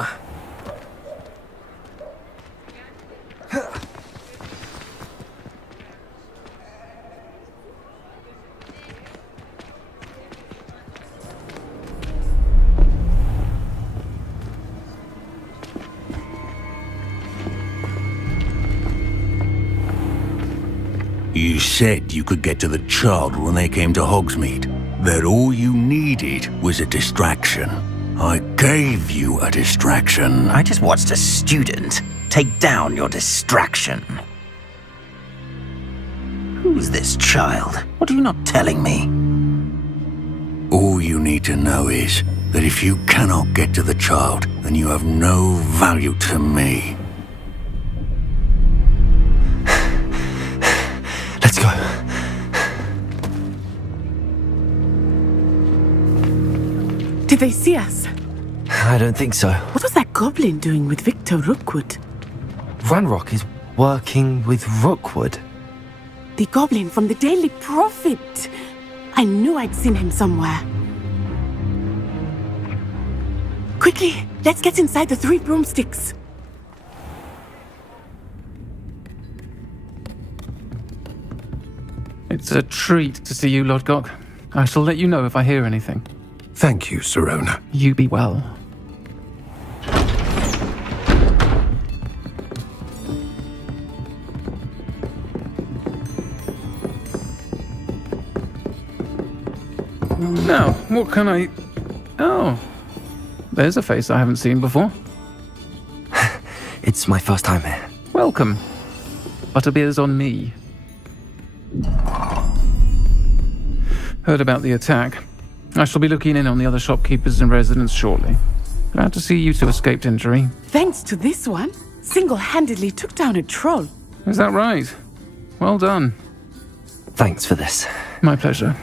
said you could get to the child when they came to Hogsmeade. That all you needed was a distraction. I gave you a distraction. I just watched a student take down your distraction. Who's this child? What are you not telling me? All you need to know is that if you cannot get to the child, then you have no value to me. Let's go. Did they see us? I don't think so. What was that goblin doing with Victor Rookwood? Ranrock is working with Rookwood. The goblin from the Daily Prophet. I knew I'd seen him somewhere. Quickly, let's get inside the 3 broomsticks. It's a treat to see you, Lodgok. I shall let you know if I hear anything. Thank you, Sirona. You be well. Now, what can I... Oh, there's a face I haven't seen before. It's my first time here. Welcome. Butterbeer's on me. Heard about the attack. I shall be looking in on the other shopkeepers and residents shortly. Glad to see you two escaped injury. Thanks to this one, single-handedly took down a troll. Is that right? Well done. Thanks for this. My pleasure.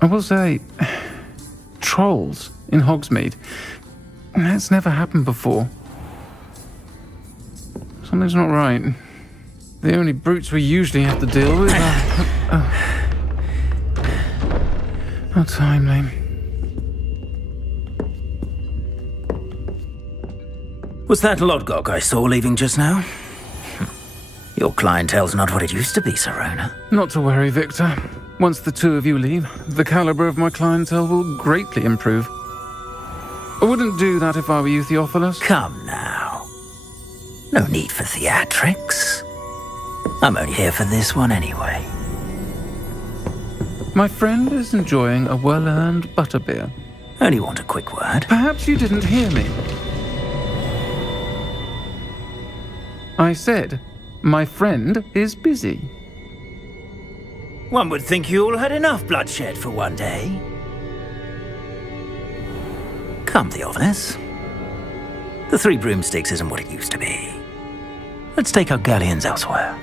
I will say, trolls in Hogsmeade. That's never happened before. Something's not right. The only brutes we usually have to deal with are... How timely. Was that Lodgok I saw leaving just now? Your clientele's not what it used to be, Sirona. Not to worry, Victor. Once the two of you leave, the caliber of my clientele will greatly improve. I wouldn't do that if I were you, Theophilus. Come now. No need for theatrics. I'm only here for this one anyway. My friend is enjoying a well-earned butterbeer. Only want a quick word. Perhaps you didn't hear me. I said, my friend is busy. One would think you all had enough bloodshed for one day. Come, Theophilus. The 3 broomsticks isn't what it used to be. Let's take our galleons elsewhere.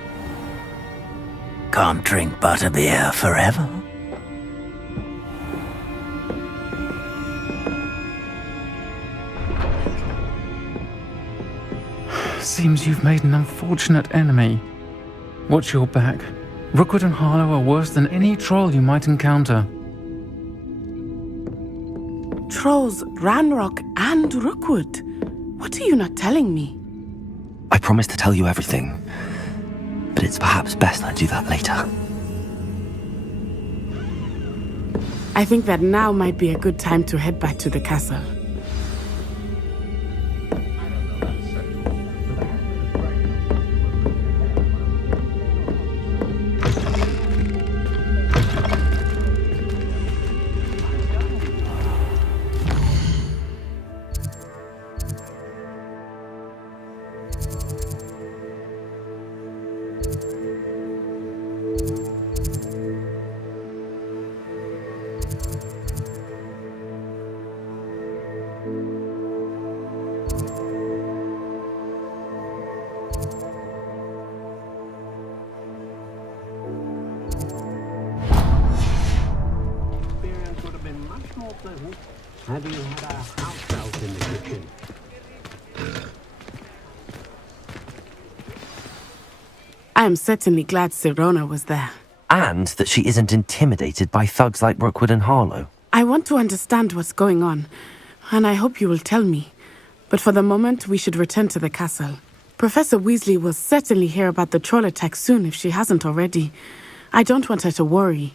Can't drink butterbeer forever. Seems you've made an unfortunate enemy. Watch your back. Rookwood and Harlow are worse than any troll you might encounter. Trolls, Ranrock, and Rookwood. What are you not telling me? I promise to tell you everything, but it's perhaps best I do that later. I think that now might be a good time to head back to the castle. Had you had a house out in the kitchen? I am certainly glad Sirona was there. And that she isn't intimidated by thugs like Rookwood and Harlow. I want to understand what's going on, and I hope you will tell me. But for the moment, we should return to the castle. Professor Weasley will certainly hear about the troll attack soon if she hasn't already. I don't want her to worry.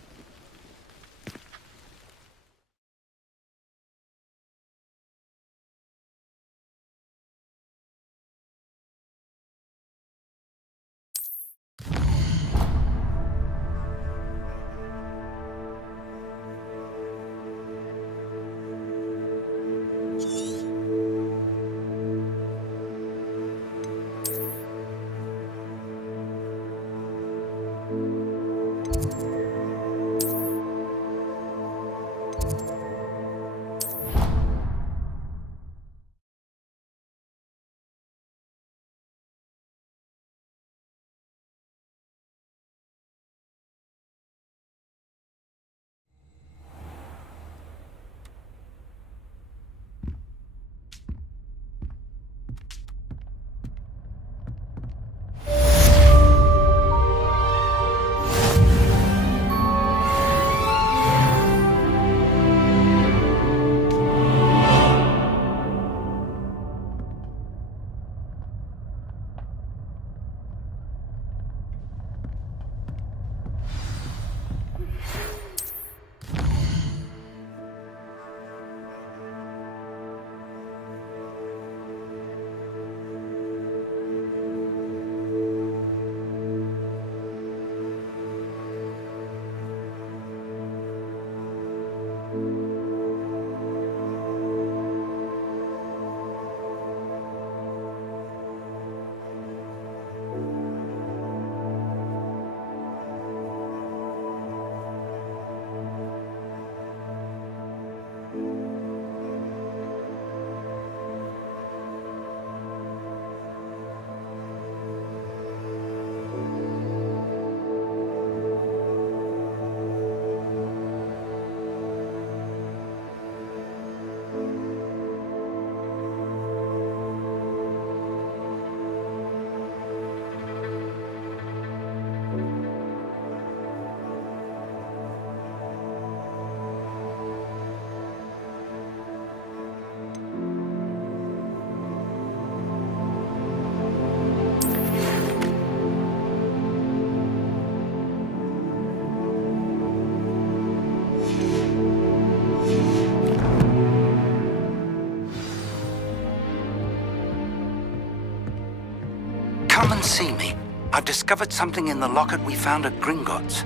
Come and see me. I've discovered something in the locket we found at Gringotts.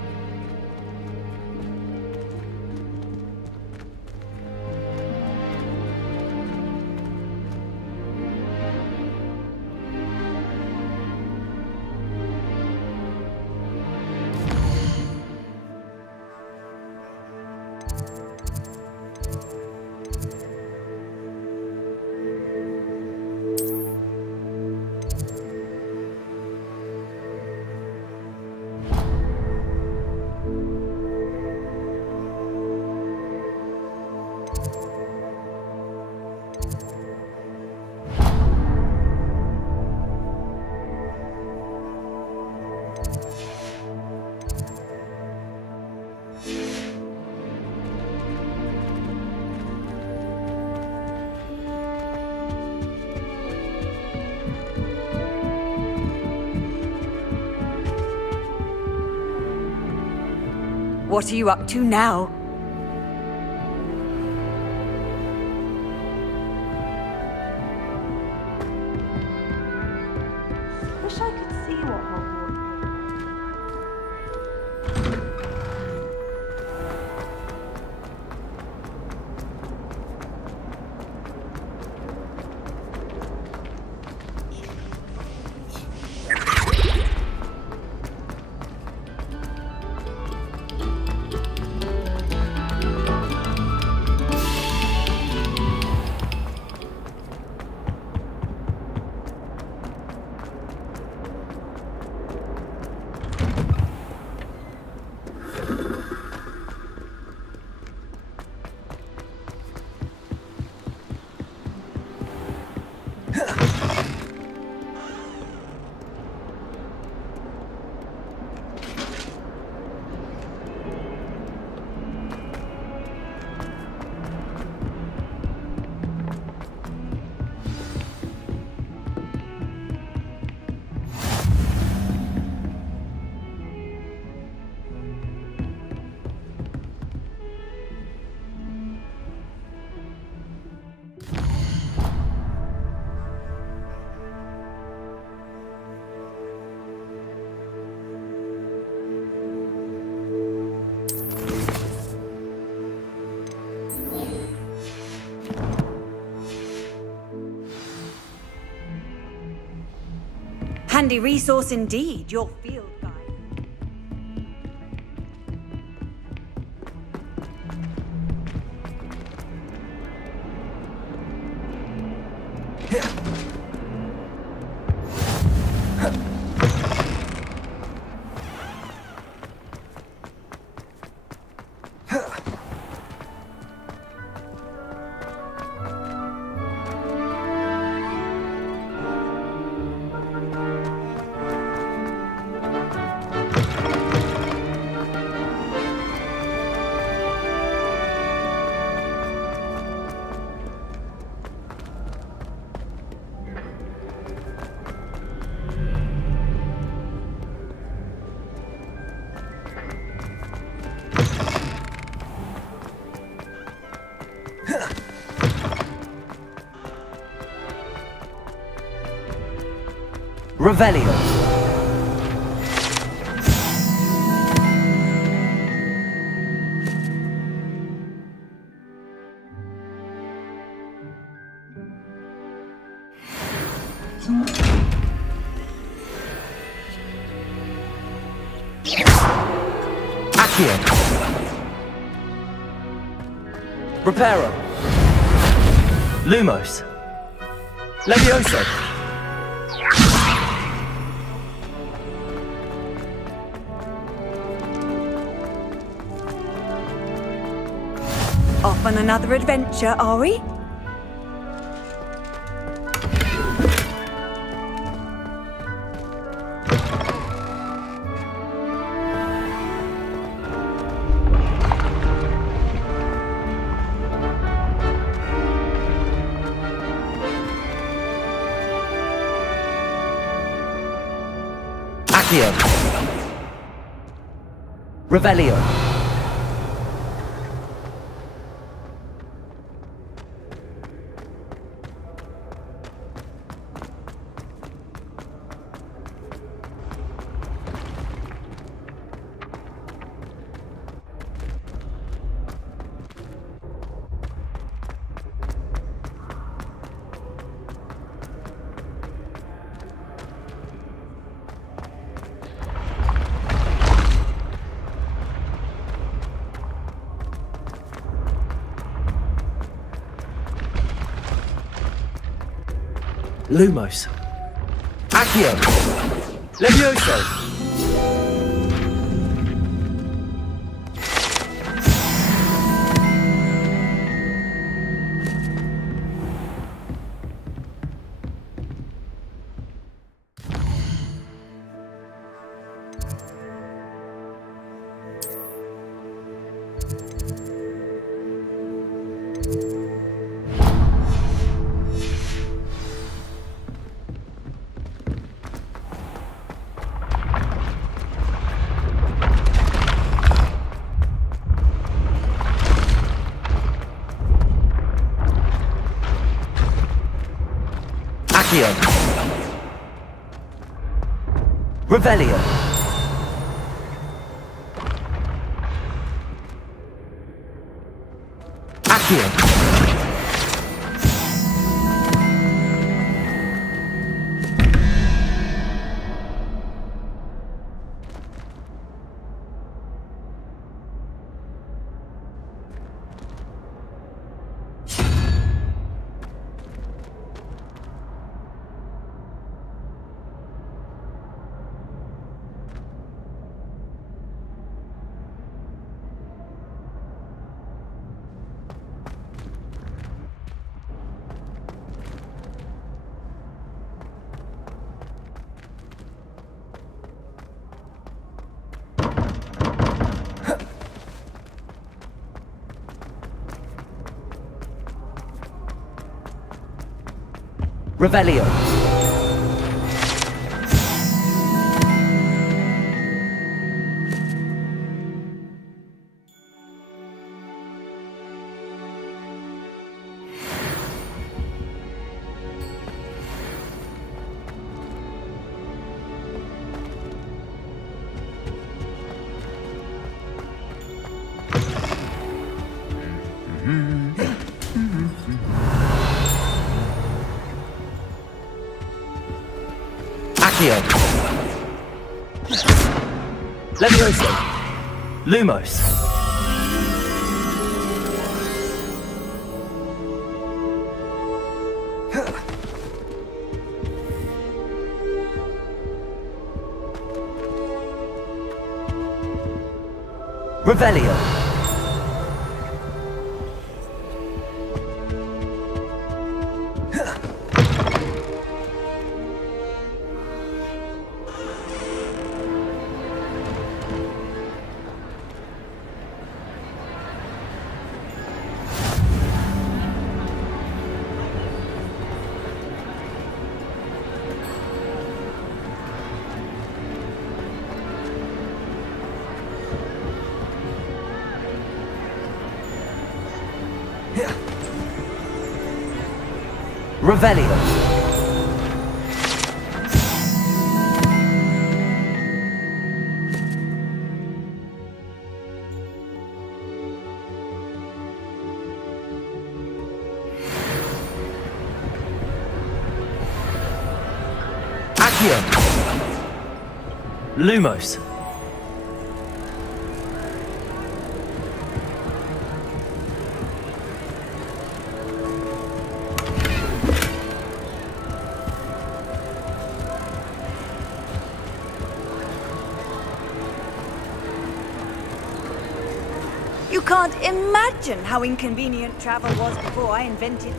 What are you up to now? Wish I could see what Hogwarts handy resource indeed, your field guide. Revelio. Accio. Reparo. Lumos. Levioso. Off on another adventure, are we? Accio. Revelio. Lumos. Accio. Levioso. Accio. Revelio. Accio. Revelio. Accio. Levioso. Lumos. Revelio. Revelio. Accio. Lumos. You can't imagine how inconvenient travel was before I invented.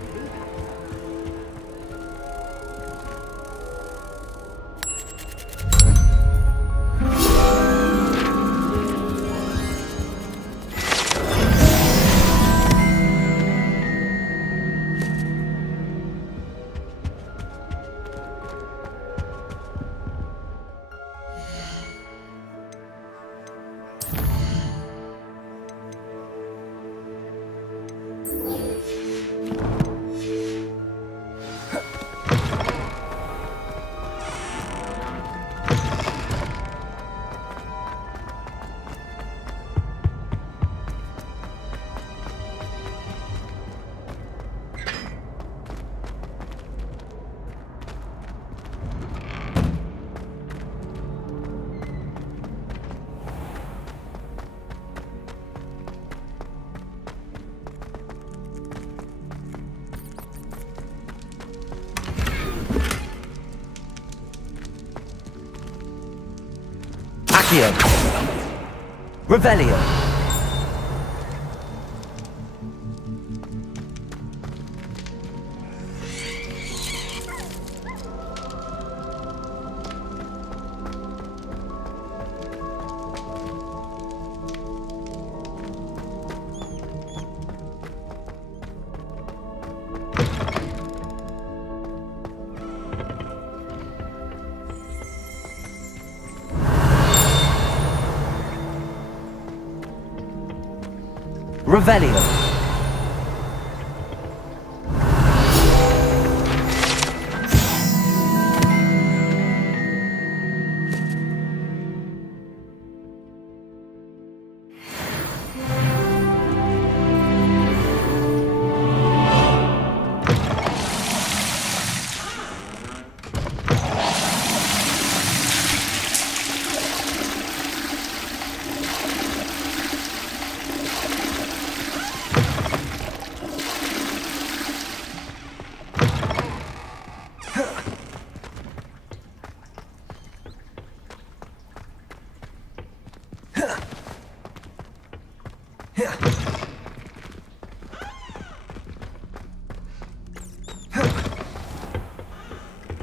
Accio. Revelio. Revelio.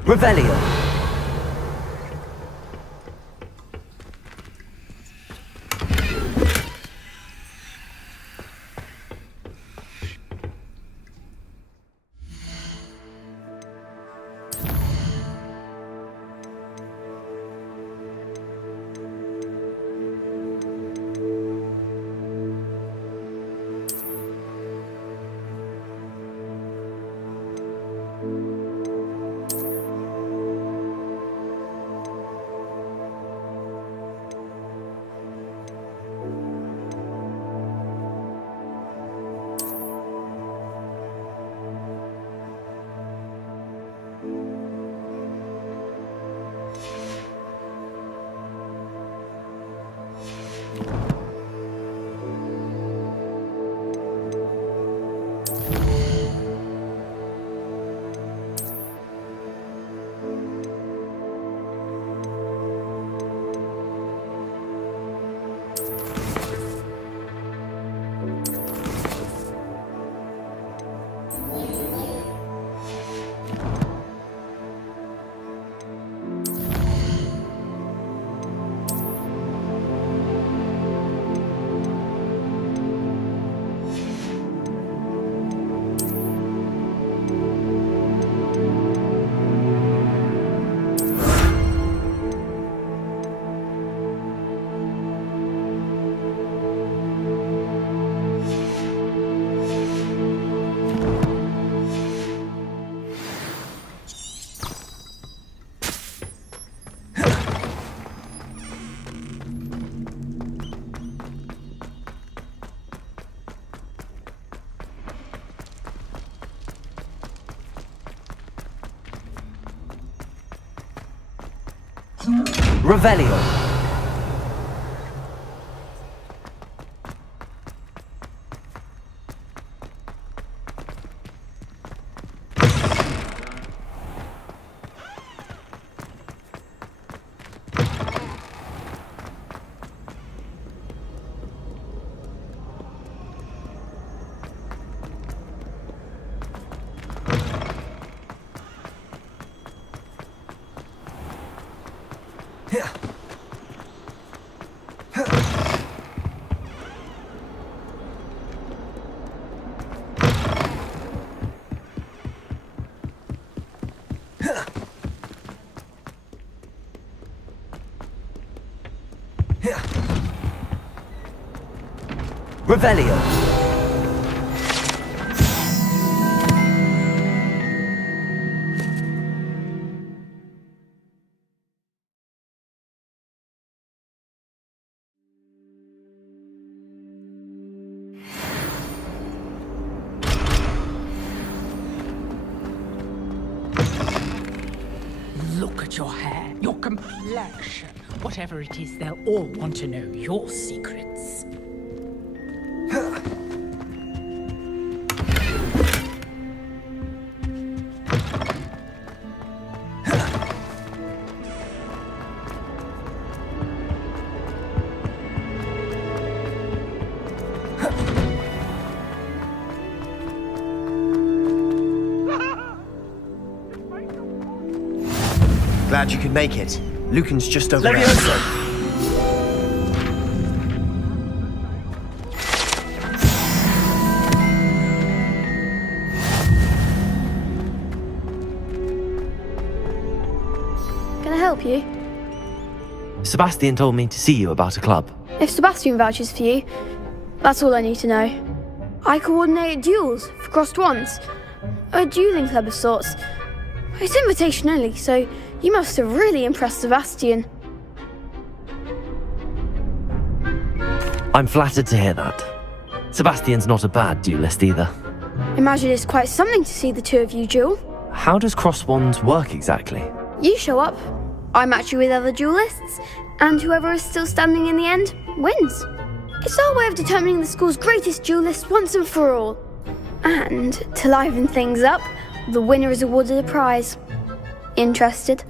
Revelio. Revelio. Revelio. Look at your hair, your complexion. Whatever it is, they'll all want to know your secrets. Glad you could make it. Lucan's just over there. Can I help you? Sebastian told me to see you about a club. If Sebastian vouches for you, that's all I need to know. I coordinate duels for crossed wands. A dueling club of sorts. It's invitation only, so you must have really impressed Sebastian. I'm flattered to hear that. Sebastian's not a bad duelist either. Imagine it's quite something to see the two of you duel. How does cross wands work exactly? You show up, I match you with other duelists, and whoever is still standing in the end wins. It's our way of determining the school's greatest duelist once and for all. And to liven things up, the winner is awarded a prize. Interested?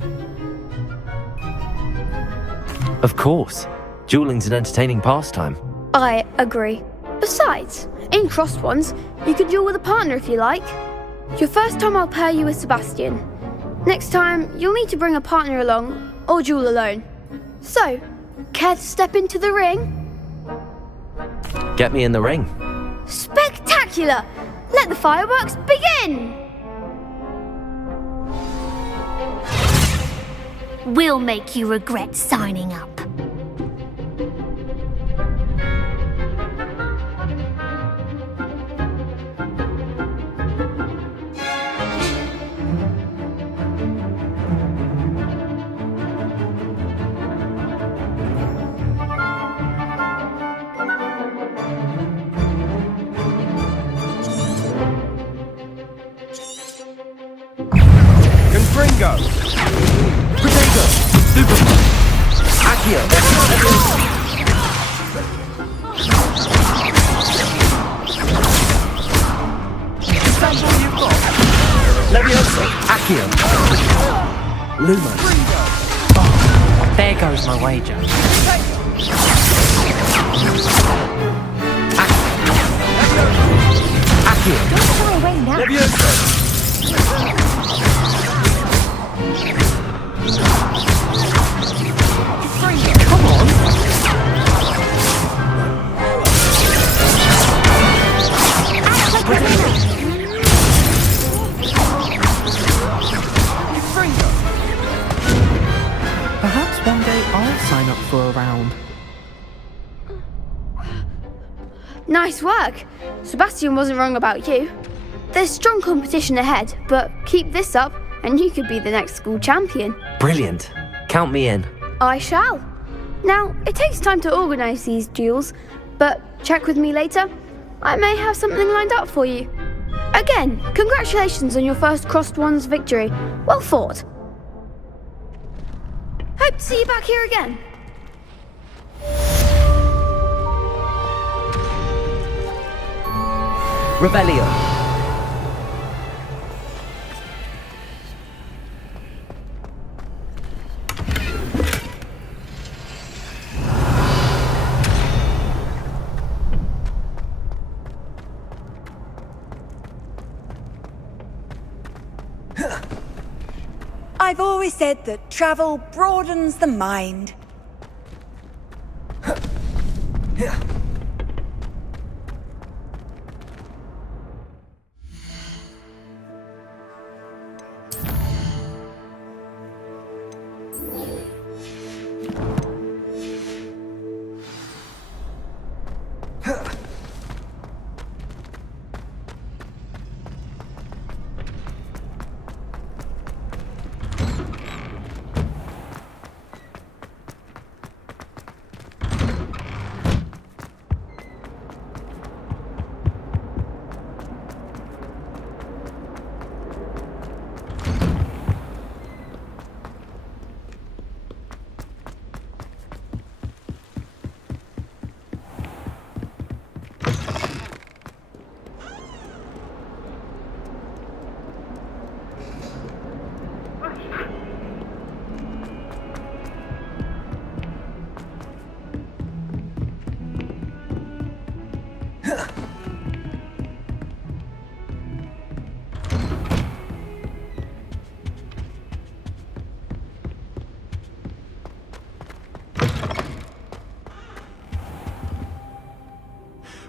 Of course. Dueling's an entertaining pastime. I agree. Besides, in crossed ones, you could duel with a partner if you like. Your first time I'll pair you with Sebastian. Next time, you'll need to bring a partner along, or duel alone. So, care to step into the ring? Get me in the ring. Spectacular! Let the fireworks begin! We'll make you regret signing up. Confringo! Potato! Super! Accio! Is that all you've got? Levioso! Accio! Lumos! Oh, there goes my wager. Accio! Don't throw away now. Levioso! Come on. Perhaps one day I'll sign up for a round. Nice work. Sebastian wasn't wrong about you. There's strong competition ahead, but keep this up and you could be the next school champion. Brilliant. Count me in. I shall. Now, it takes time to organise these duels, but check with me later. I may have something lined up for you. Again, congratulations on your first crossed wands victory. Well fought. Hope see you back here again. Revelio. I've always said that travel broadens the mind.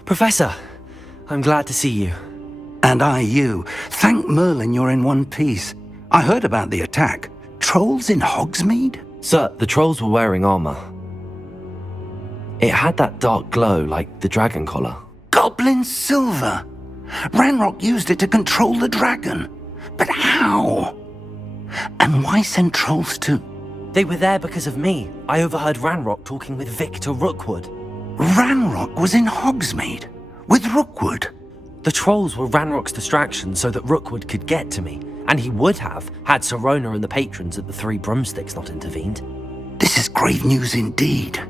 Professor, I'm glad to see you. And I you. Thank Merlin you're in one piece. I heard about the attack. Trolls in Hogsmeade? Sir, the trolls were wearing armor. It had that dark glow like the dragon collar. Goblin silver! Ranrock used it to control the dragon. But how? And why send trolls too? They were there because of me. I overheard Ranrock talking with Victor Rookwood. Ranrock was in Hogsmeade? With Rookwood? The trolls were Ranrock's distraction so that Rookwood could get to me. And he would have, had Sirona and the patrons at the Three Broomsticks not intervened. This is grave news indeed.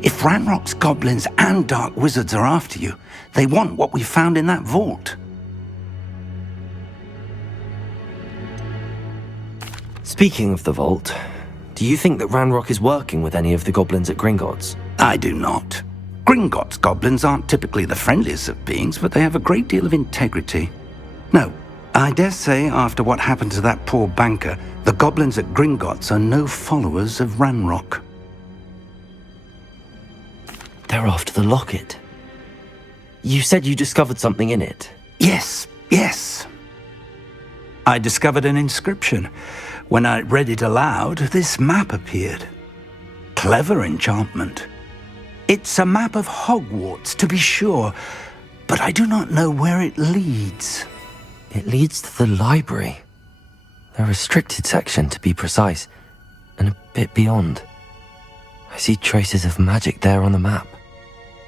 If Ranrock's goblins and dark wizards are after you, they want what we found in that vault. Speaking of the vault, do you think that Ranrock is working with any of the goblins at Gringotts? I do not. Gringotts goblins aren't typically the friendliest of beings, but they have a great deal of integrity. No, I dare say after what happened to that poor banker, the goblins at Gringotts are no followers of Ranrock. They're after the locket. You said you discovered something in it. Yes. I discovered an inscription. When I read it aloud, this map appeared. Clever enchantment. It's a map of Hogwarts, to be sure, but I do not know where it leads. It leads to the library. The restricted section, to be precise, and a bit beyond. I see traces of magic there on the map.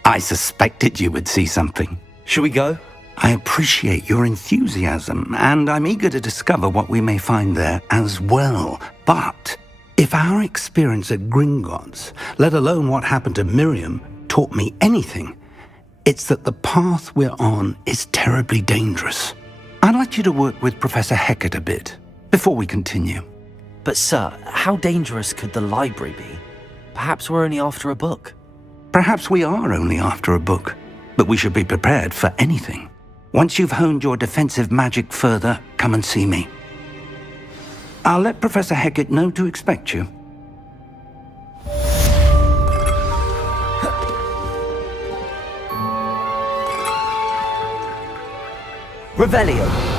I suspected you would see something. Shall we go? I appreciate your enthusiasm, and I'm eager to discover what we may find there as well. But if our experience at Gringotts, let alone what happened to Miriam, taught me anything, it's that the path we're on is terribly dangerous. I'd like you to work with Professor Hecat a bit before we continue. But sir, how dangerous could the library be? Perhaps we're only after a book. Perhaps we are only after a book, but we should be prepared for anything. Once you've honed your defensive magic further, come and see me. I'll let Professor Hecat know to expect you. Revelio.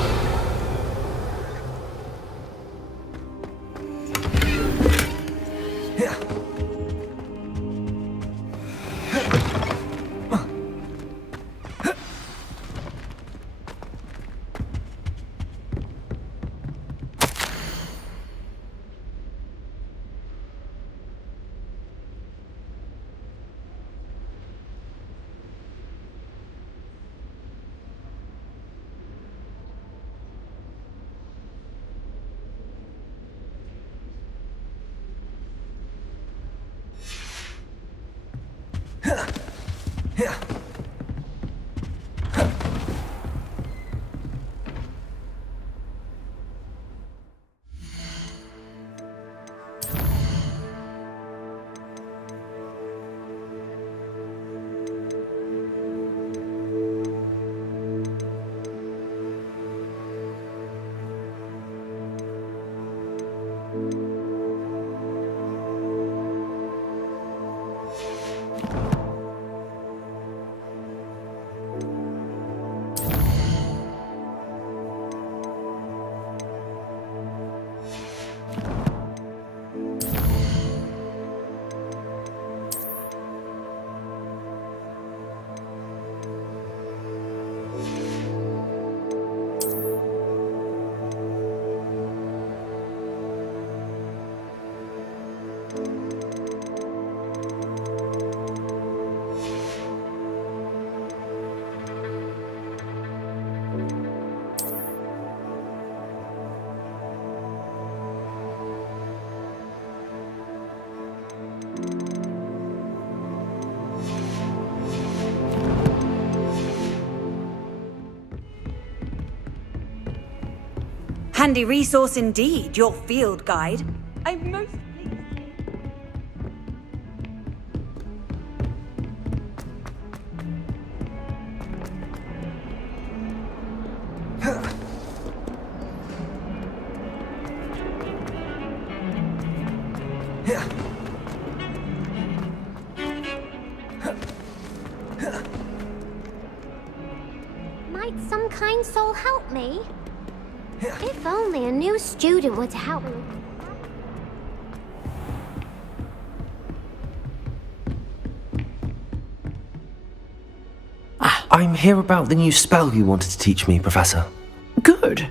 Handy resource indeed, your field guide. I'm most Might some kind soul help me? If only a new student were to help me. I'm here about the new spell you wanted to teach me, Professor. Good.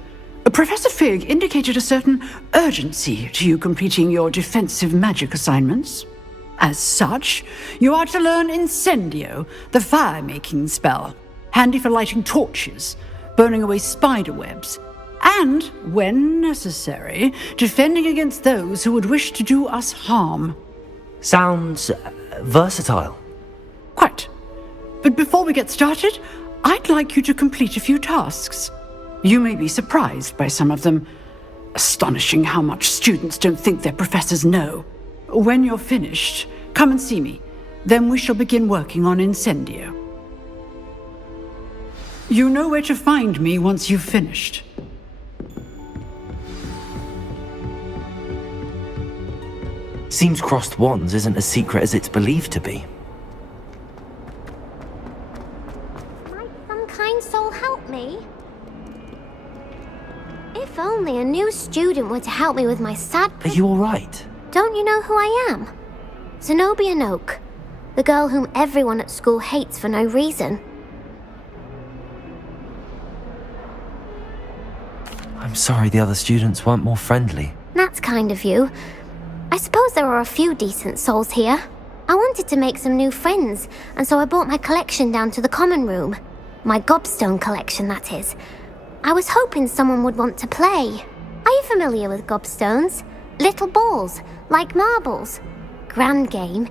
Professor Fig indicated a certain urgency to you completing your defensive magic assignments. As such, you are to learn Incendio, the fire-making spell, handy for lighting torches, burning away spider webs, and, when necessary, defending against those who would wish to do us harm. Sounds versatile. Quite. But before we get started, I'd like you to complete a few tasks. You may be surprised by some of them. Astonishing how much students don't think their professors know. When you're finished, come and see me. Then we shall begin working on Incendio. You know where to find me once you've finished. Seems crossed wands isn't as secret as it's believed to be. Might some kind soul help me? If only a new student were to help me with my sad... Are you alright? Don't you know who I am? Zenobia Noak, the girl whom everyone at school hates for no reason. I'm sorry the other students weren't more friendly. That's kind of you. I suppose there are a few decent souls here. I wanted to make some new friends, and so I brought my collection down to the common room. My gobstone collection, that is. I was hoping someone would want to play. Are you familiar with gobstones? Little balls, like marbles. Grand game.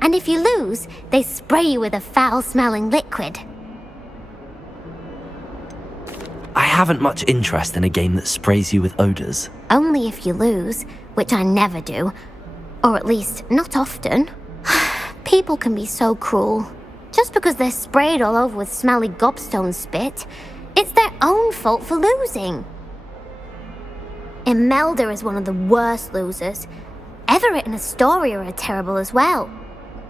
And if you lose, they spray you with a foul-smelling liquid. I haven't much interest in a game that sprays you with odors. Only if you lose, which I never do. Or at least, not often. People can be so cruel. Just because they're sprayed all over with smelly gobstone spit, it's their own fault for losing. Imelda is one of the worst losers. Everett and Astoria are terrible as well.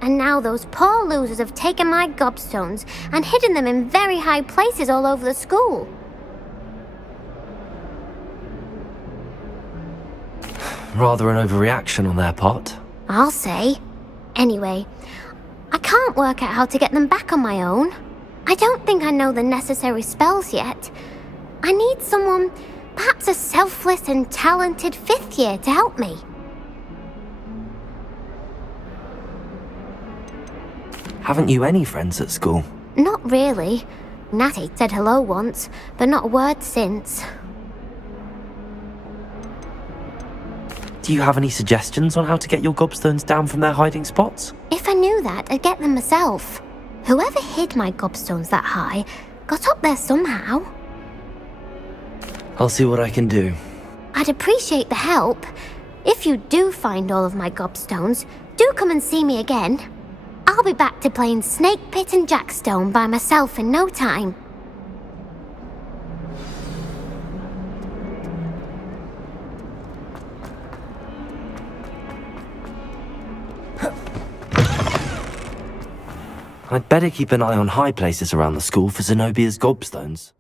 And now those poor losers have taken my gobstones and hidden them in very high places all over the school. Rather an overreaction on their part. I'll say. Anyway, I can't work out how to get them back on my own. I don't think I know the necessary spells yet. I need someone, perhaps a selfless and talented 5th year to help me. Haven't you any friends at school? Not really. Natty said hello once, but not a word since. Do you have any suggestions on how to get your gobstones down from their hiding spots? If I knew that, I'd get them myself. Whoever hid my gobstones that high got up there somehow. I'll see what I can do. I'd appreciate the help. If you do find all of my gobstones, do come and see me again. I'll be back to playing Snake Pit and Jackstone by myself in no time. I'd better keep an eye on high places around the school for Zenobia's gobstones.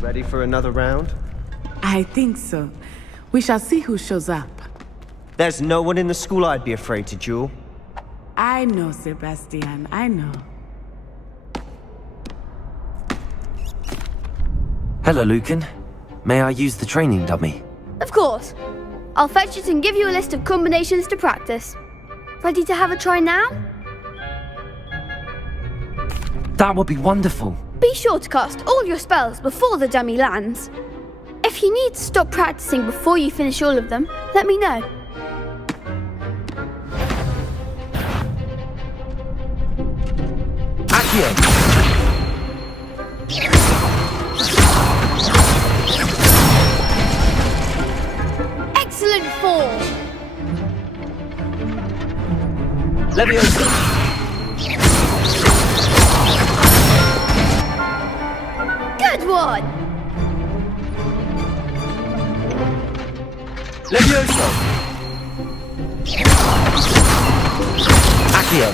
Ready for another round? I think so. We shall see who shows up. There's no one in the school I'd be afraid to duel. I know, Sebastian, I know. Hello, Lucan. May I use the training dummy? Of course. I'll fetch it and give you a list of combinations to practice. Ready to have a try now? That would be wonderful. Be sure to cast all your spells before the dummy lands. If you need to stop practicing before you finish all of them, let me know. Accio! Excellent fall! Leviosa! Good one! Leviosa! Accio!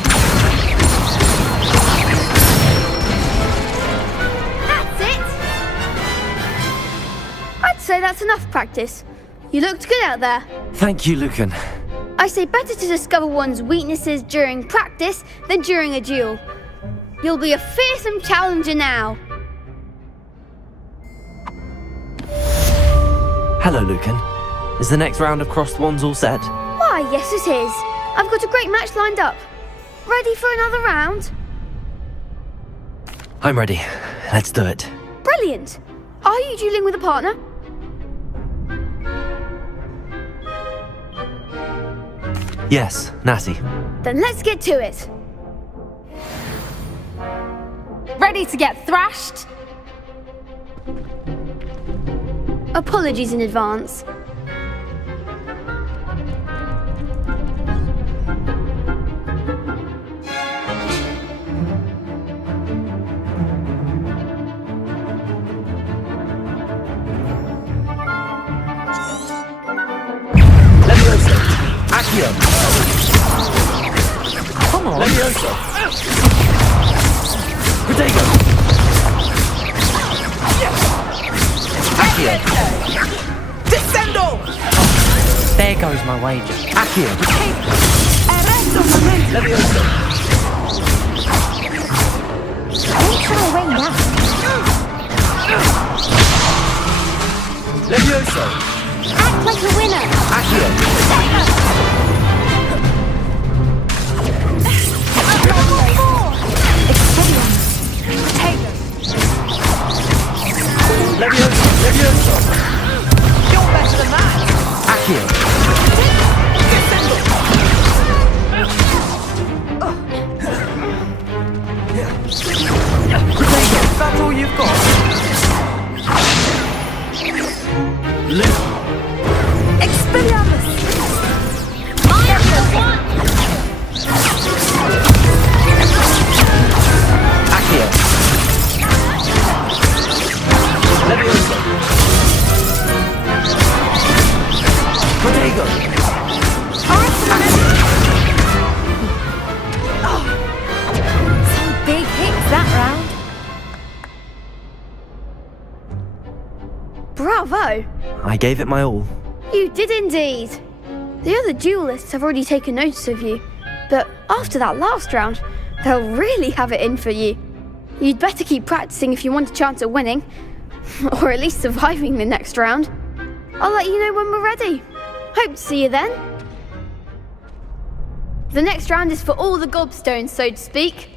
That's it! I'd say that's enough practice. You looked good out there. Thank you, Lucan. I say better to discover one's weaknesses during practice than during a duel. You'll be a fearsome challenger now. Hello, Lucan. Is the next round of crossed wands all set? Why, yes it is. I've got a great match lined up. Ready for another round? I'm ready. Let's do it. Brilliant. Are you dueling with a partner? Yes, Natty. Then let's get to it. Ready to get thrashed? Apologies in advance. Leviosa! Accio! Come on! Leviosa! Protego! Accio! Descendo! There goes my wager. Accio! Leviosa! Don't shy away now. Leviosa! Act like a winner. Accio! Leviosa! Leviosa! You're better than that! Accio! That's all you've got? Expelliarmus! Accio. Leviosa. Protego. Some big hits that round. Bravo! I gave it my all. You did indeed. The other duelists have already taken notice of you, but after that last round, they'll really have it in for you. You'd better keep practicing if you want a chance at winning, or at least surviving the next round. I'll let you know when we're ready. Hope to see you then. The next round is for all the gobstones, so to speak.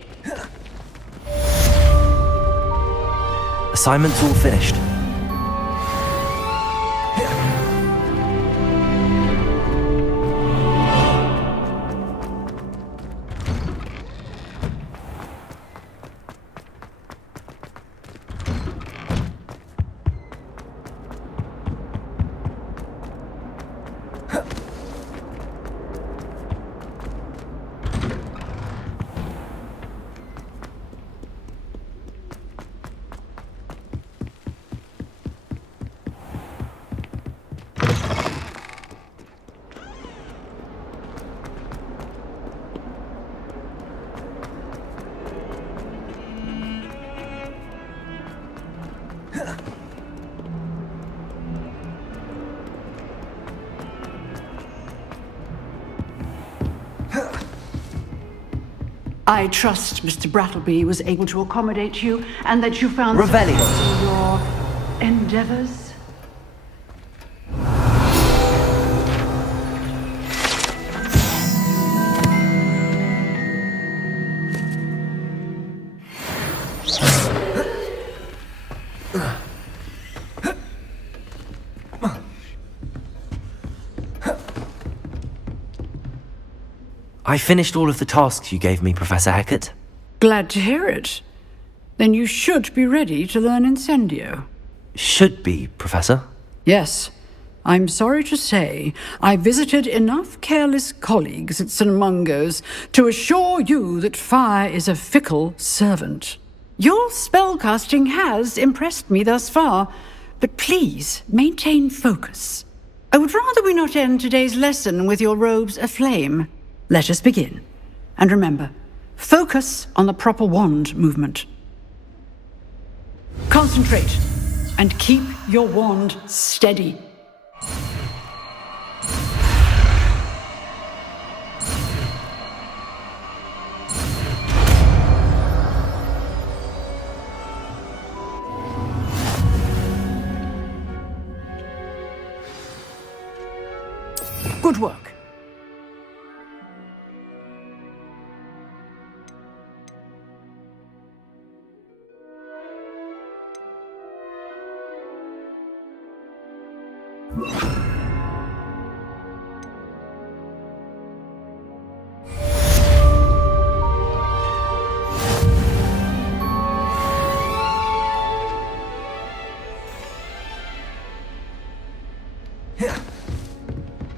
Assignment's all finished. I trust Mr. Brattleby was able to accommodate you and that you found Revelio. success in your endeavors. I finished all of the tasks you gave me, Professor Hecat. Glad to hear it. Then you should be ready to learn Incendio. Should be, Professor. Yes. I'm sorry to say, I visited enough careless colleagues at St. Mungo's to assure you that fire is a fickle servant. Your spellcasting has impressed me thus far, but please maintain focus. I would rather we not end today's lesson with your robes aflame. Let us begin. And remember, focus on the proper wand movement. Concentrate and keep your wand steady. Good work.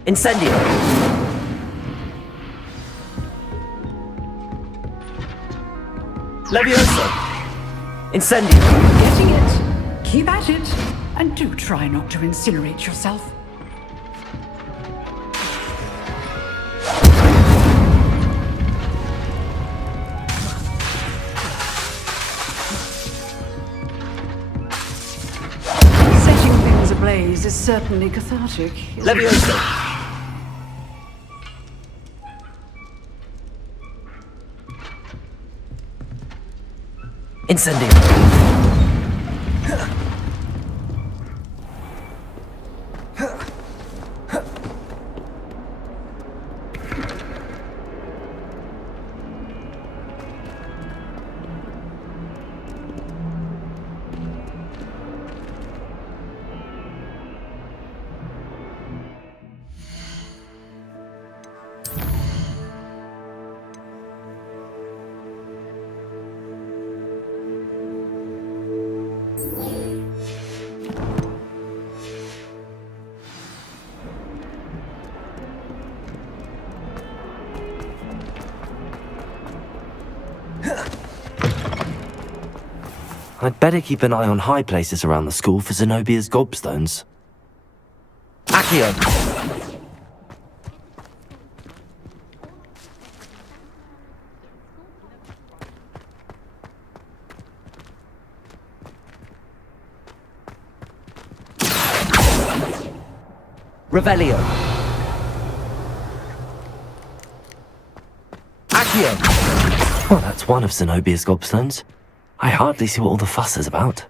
Incendio. Leviosa. Incendio. Getting it. Keep at it. And do try not to incinerate yourself. Setting things ablaze is certainly cathartic. Leviosa. Incendio. I'd better keep an eye on high places around the school for Zenobia's gobstones. Accio! Revelio. Accio. Well, that's one of Zenobia's gobstones. I hardly see what all the fuss is about.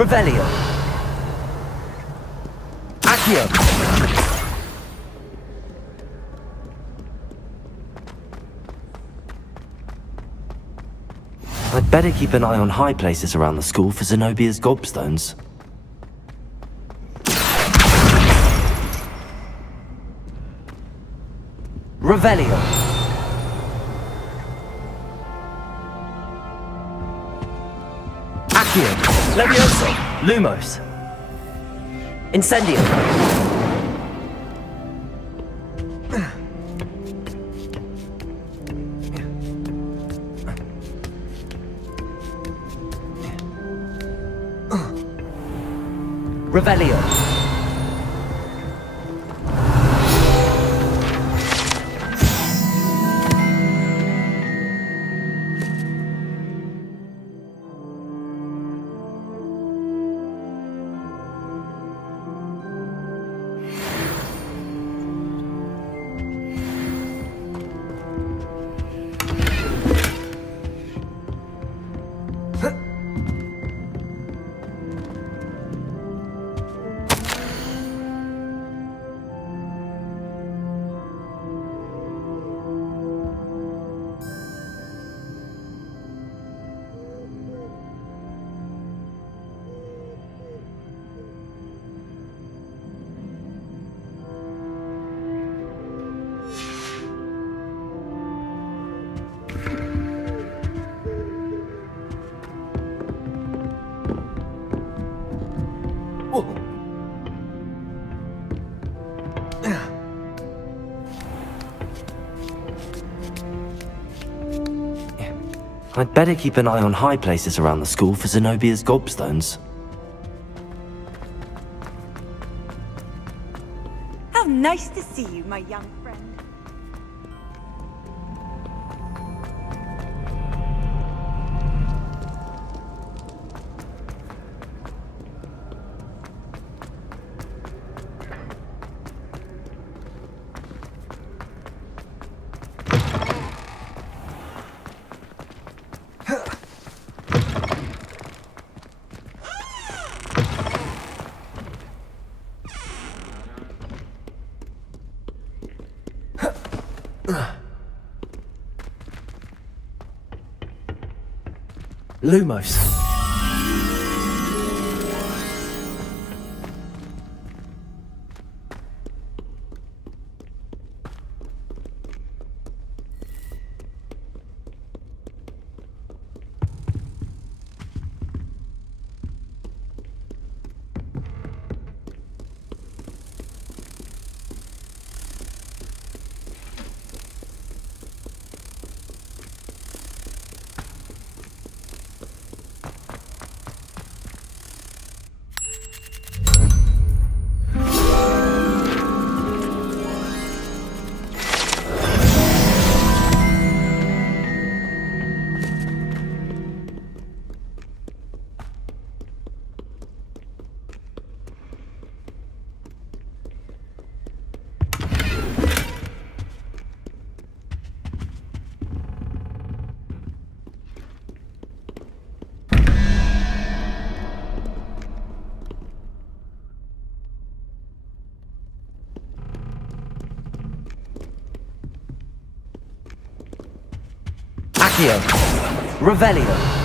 Revelio. Accio. I'd better keep an eye on high places around the school for Zenobia's gobstones. Revelio. Accio. Levioso. Lumos. Incendio. Revelio. I'd better keep an eye on high places around the school for Zenobia's gobstones. How nice to see you, my young friend. Lumos. Accio. Revelio.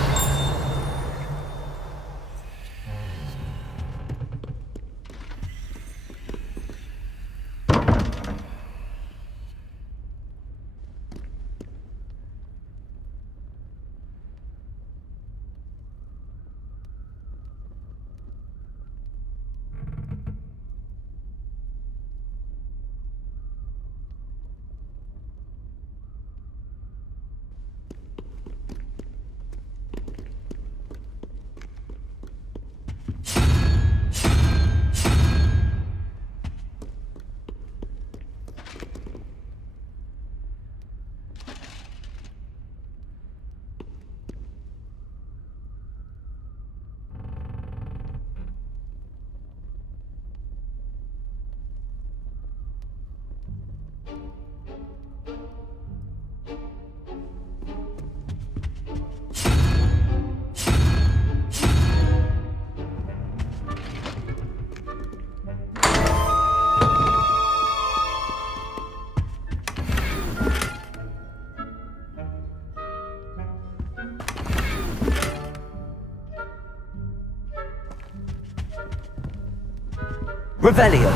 Revelio.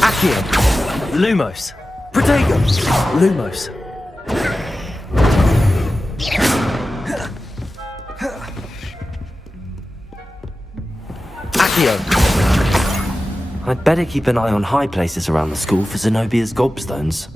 Accio. Lumos. Protego. Lumos. Accio. I'd better keep an eye on high places around the school for Zenobia's gobstones.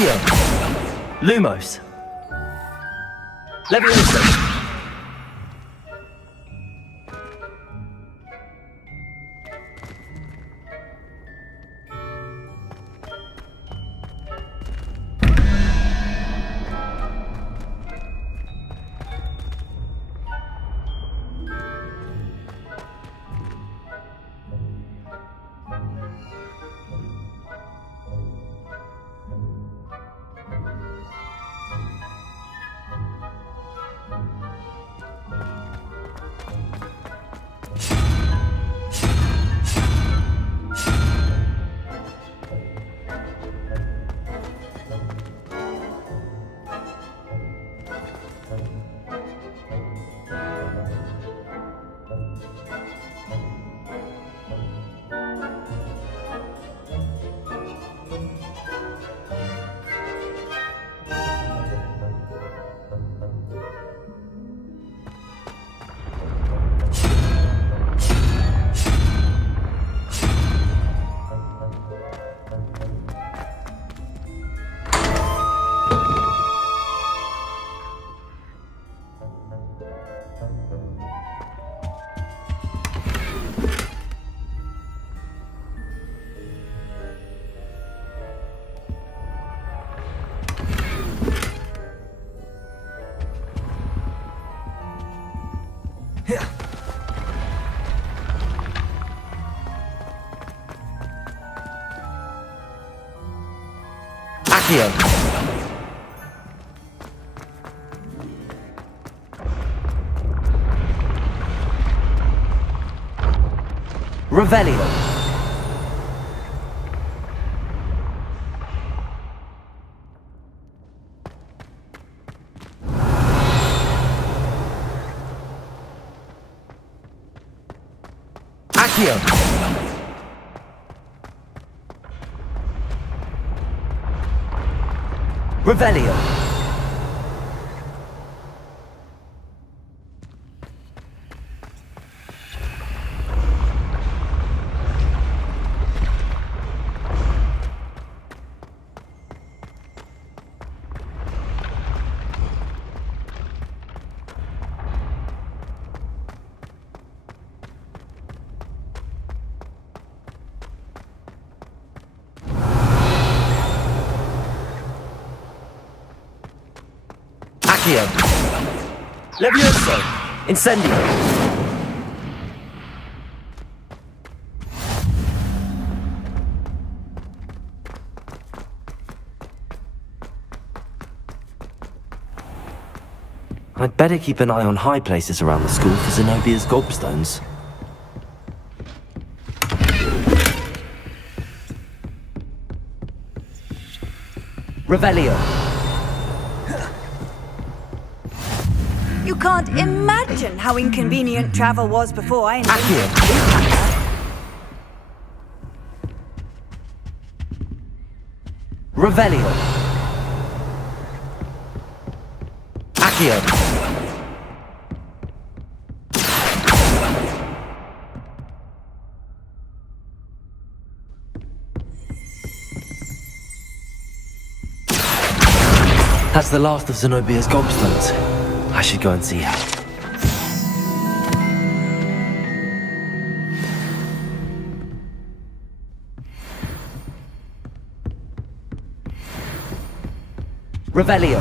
Accio. Lumos. Levioso. Accio. Revelio. Accio. Revelio. Accio. Levioso. Incendio. I'd better keep an eye on high places around the school for Zenobia's gobstones. Revelio. You can't imagine how inconvenient travel was before I invented Revelio. Accio. That's the last of Zenobia's gobstones. I should go and see her. Revelio.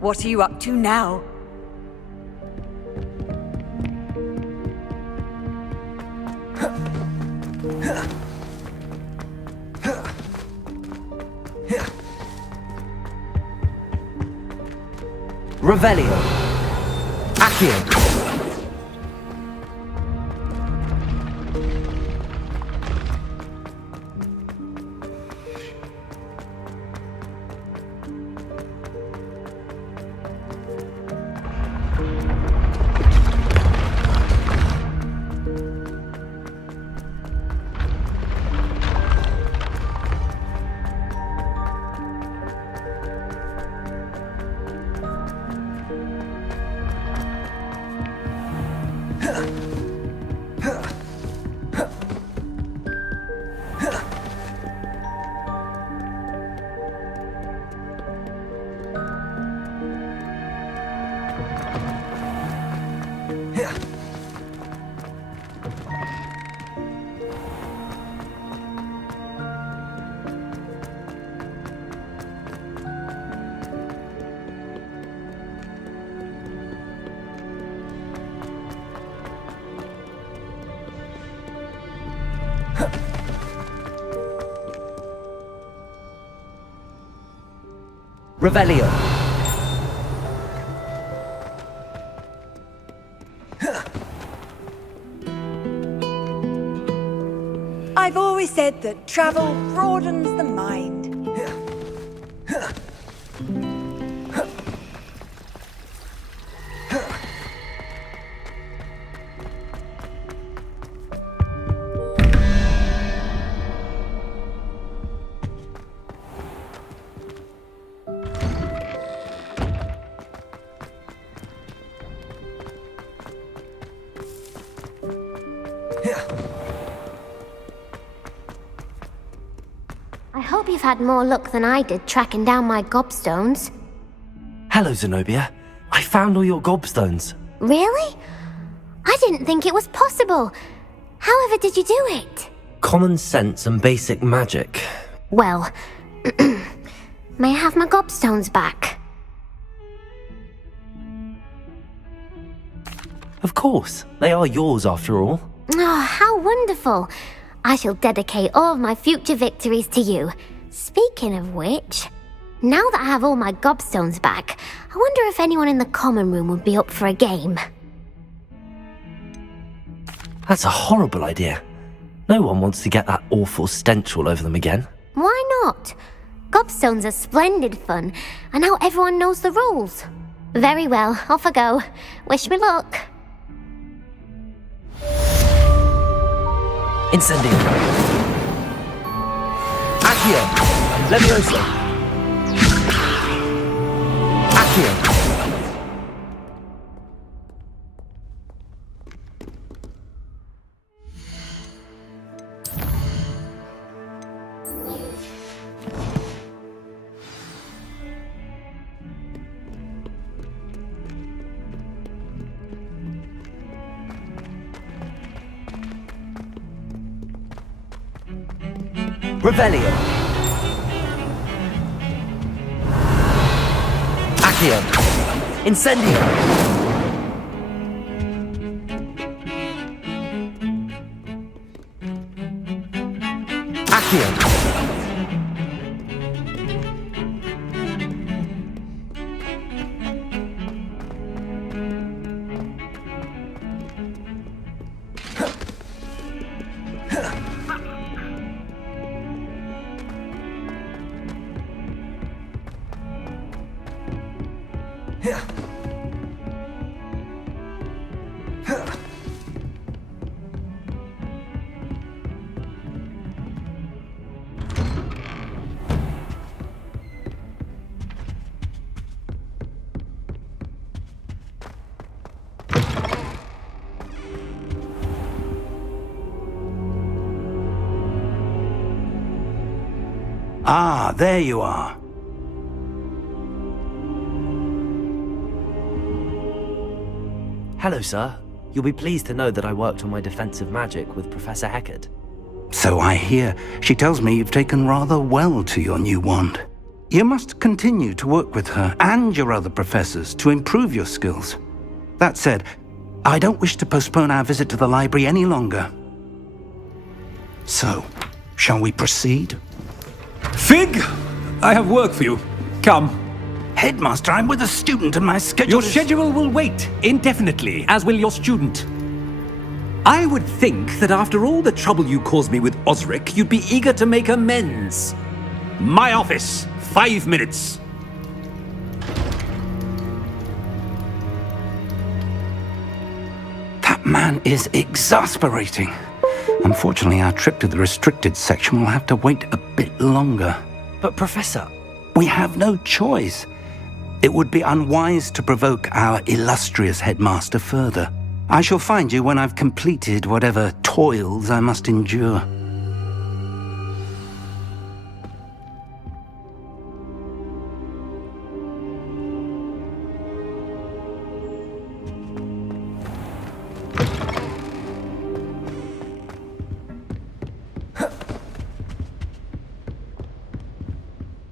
What are you up to now? Revelio. Accio. Revelio. I've always said that travel broadens the mind. I hope you've had more luck than I did tracking down my gobstones. Hello, Zenobia. I found all your gobstones. Really? I didn't think it was possible. However did you do it? Common sense and basic magic. Well, may I have my gobstones back? Of course. They are yours after all. Oh, how wonderful. I shall dedicate all of my future victories to you. Speaking of which, now that I have all my gobstones back, I wonder if anyone in the common room would be up for a game. That's a horrible idea. No one wants to get that awful stench all over them again. Why not? Gobstones are splendid fun, and now everyone knows the rules. Very well, off I go. Wish me luck. Incendio. Accio. Levioso. Accio. Revelio. Accio. Incendio. Accio. Ah, there you are. Hello, sir. You'll be pleased to know that I worked on my defensive magic with Professor Heckard. So I hear. She tells me you've taken rather well to your new wand. You must continue to work with her and your other professors to improve your skills. That said, I don't wish to postpone our visit to the library any longer. So, shall we proceed? Fig! I have work for you. Come. Headmaster, I'm with a student and my schedule Your schedule will wait indefinitely, as will your student. I would think that after all the trouble you caused me with Osric, you'd be eager to make amends. My office, 5 minutes. That man is exasperating. Unfortunately, our trip to the restricted section will have to wait a bit longer. But, Professor... We have no choice. It would be unwise to provoke our illustrious headmaster further. I shall find you when I've completed whatever toils I must endure.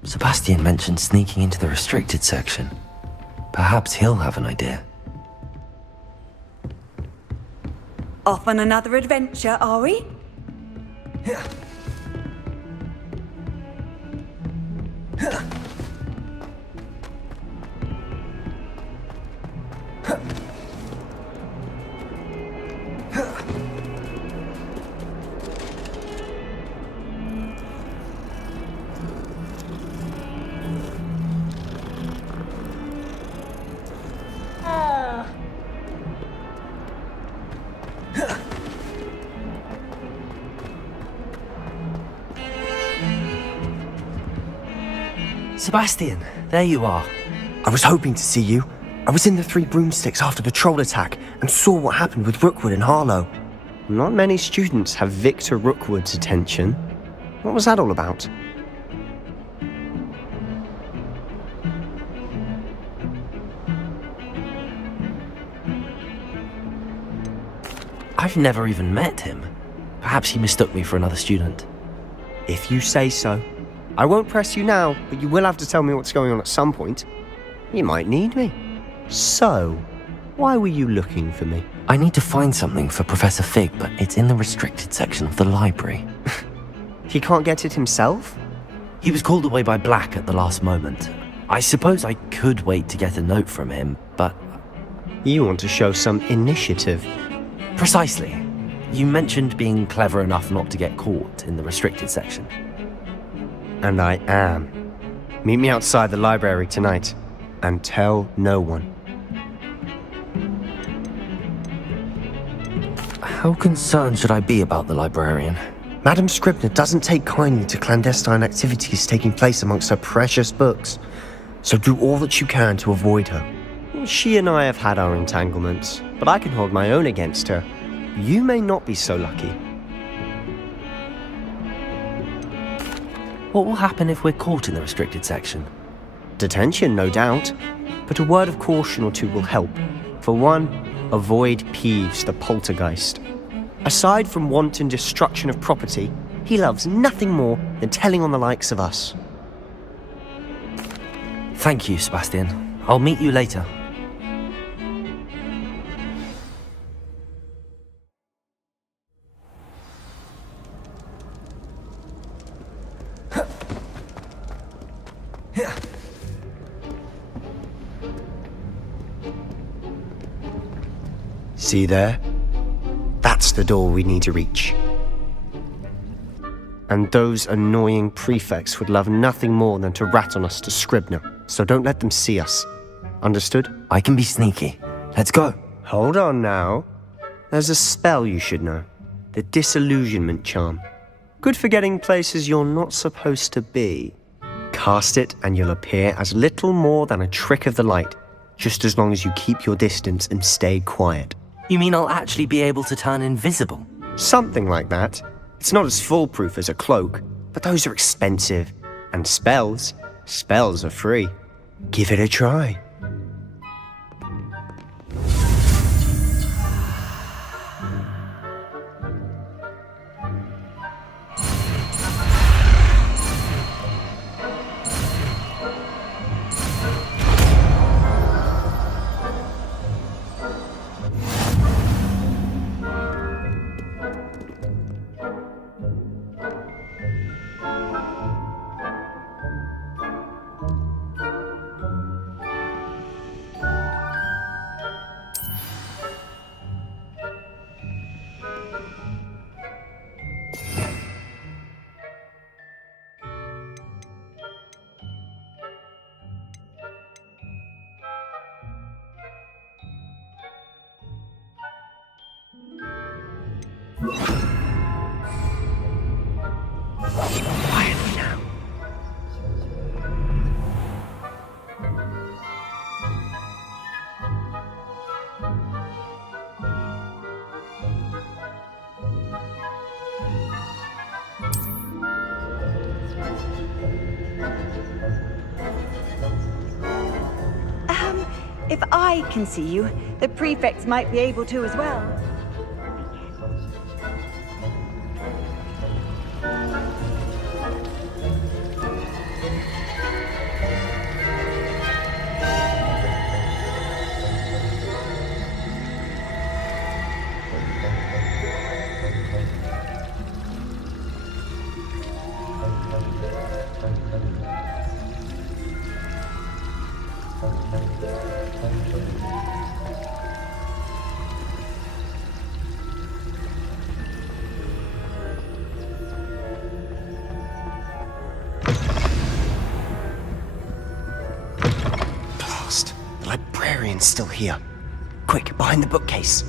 Sebastian mentioned sneaking into the restricted section. Perhaps he'll have an idea. Off on another adventure, are we? Sebastian, there you are. I was hoping to see you. I was in the Three Broomsticks after the troll attack and saw what happened with Rookwood and Harlow. Not many students have Victor Rookwood's attention. What was that all about? I've never even met him. Perhaps he mistook me for another student. If you say so. I won't press you now, but you will have to tell me what's going on at some point. You might need me. So, why were you looking for me? I need to find something for Professor Fig, but it's in the restricted section of the library. He can't get it himself? He was called away by Black at the last moment. I suppose I could wait to get a note from him, but... You want to show some initiative. Precisely. You mentioned being clever enough not to get caught in the restricted section. And I am. Meet me outside the library tonight, and tell no one. How concerned should I be about the librarian? Madam Scribner doesn't take kindly to clandestine activities taking place amongst her precious books, so do all that you can to avoid her. She and I have had our entanglements, but I can hold my own against her. You may not be so lucky. What will happen if we're caught in the restricted section? Detention, no doubt. But a word of caution or two will help. For one, avoid Peeves, the poltergeist. Aside from wanton destruction of property, he loves nothing more than telling on the likes of us. Thank you, Sebastian. I'll meet you later. See there? That's the door we need to reach. And those annoying prefects would love nothing more than to rat on us to Scribner, so don't let them see us. Understood? I can be sneaky. Let's go. Hold on now. There's a spell you should know. The Disillusionment Charm. Good for getting places you're not supposed to be. Cast it and you'll appear as little more than a trick of the light, just as long as you keep your distance and stay quiet. You mean I'll actually be able to turn invisible? Something like that. It's not as foolproof as a cloak, but those are expensive. And spells are free. Give it a try. Quietly now. If I can see you, the prefects might be able to as well. Blast. The librarian's still here. Quick, behind the bookcase.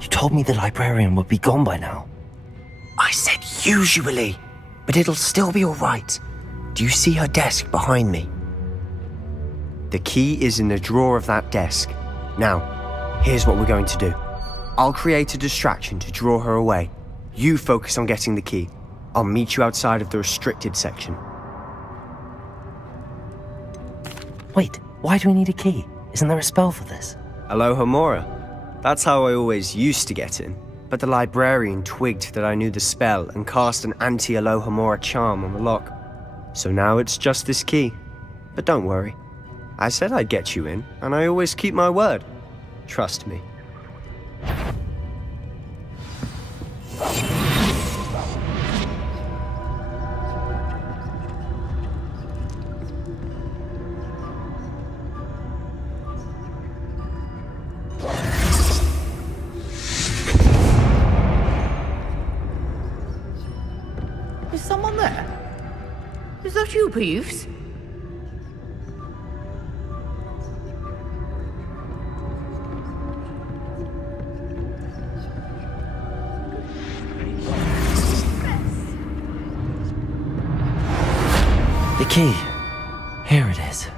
You told me the librarian would be gone by now. I said usually, but it'll still be alright. Do you see her desk behind me? The key is in the drawer of that desk. Now, here's what we're going to do. I'll create a distraction to draw her away. You focus on getting the key. I'll meet you outside of the restricted section. Wait, why do we need a key? Isn't there a spell for this? Alohomora. That's how I always used to get in. But the librarian twigged that I knew the spell and cast an anti-Alohomora charm on the lock. So now it's just this key. But don't worry. I said I'd get you in, and I always keep my word. Trust me. Is someone there? Is that you, Peeves? The key. Here it is.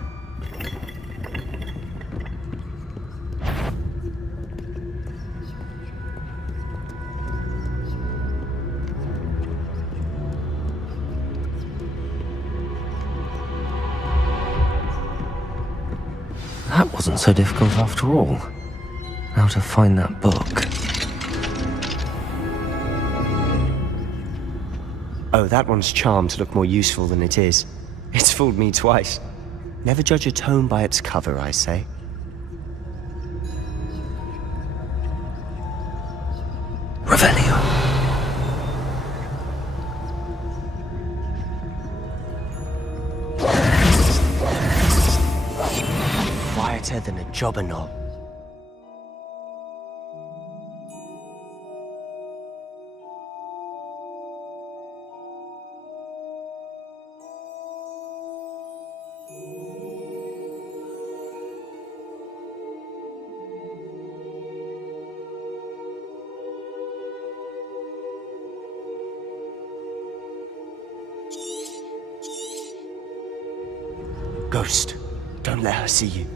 That wasn't so difficult after all. Now to find that book. Oh, that one's charmed to look more useful than it is. It's fooled me twice. Never judge a tome by its cover, I say. Revelio. Quieter than a jobberknoll. Ghost, don't let her see you.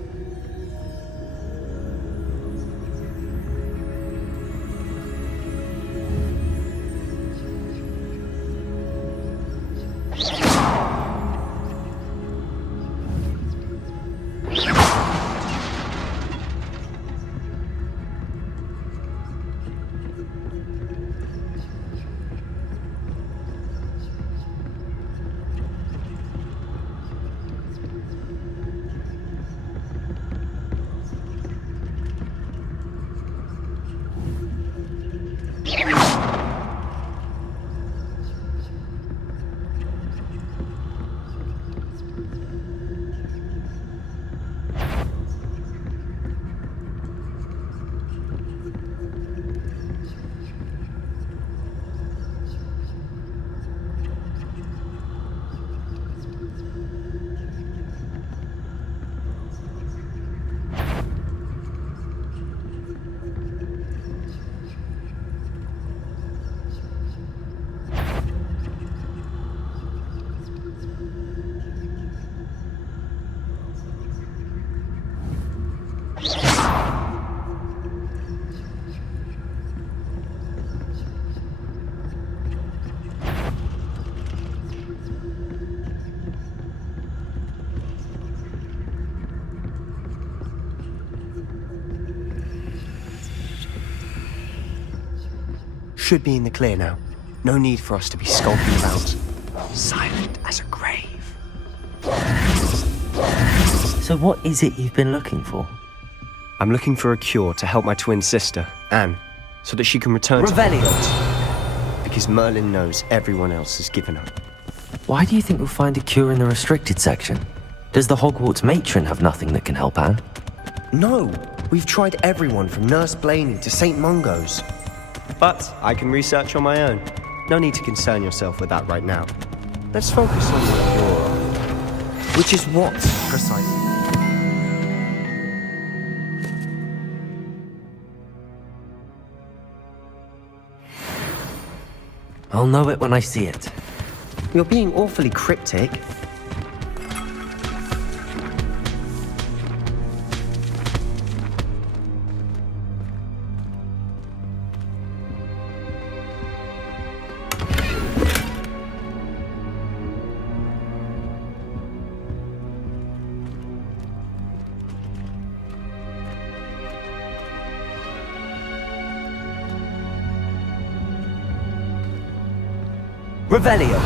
should be in the clear now. No need for us to be skulking about. Silent as a grave. So what is it you've been looking for? I'm looking for a cure to help my twin sister, Anne, so that she can return Revelio. to... Because Merlin knows everyone else has given up. Why do you think we'll find a cure in the restricted section? Does the Hogwarts matron have nothing that can help Anne? No! We've tried everyone from Nurse Blaney to St. Mungo's. But I can research on my own. No need to concern yourself with that right now. Let's focus on the cure. Which is what, precisely? I'll know it when I see it. You're being awfully cryptic. Revelio.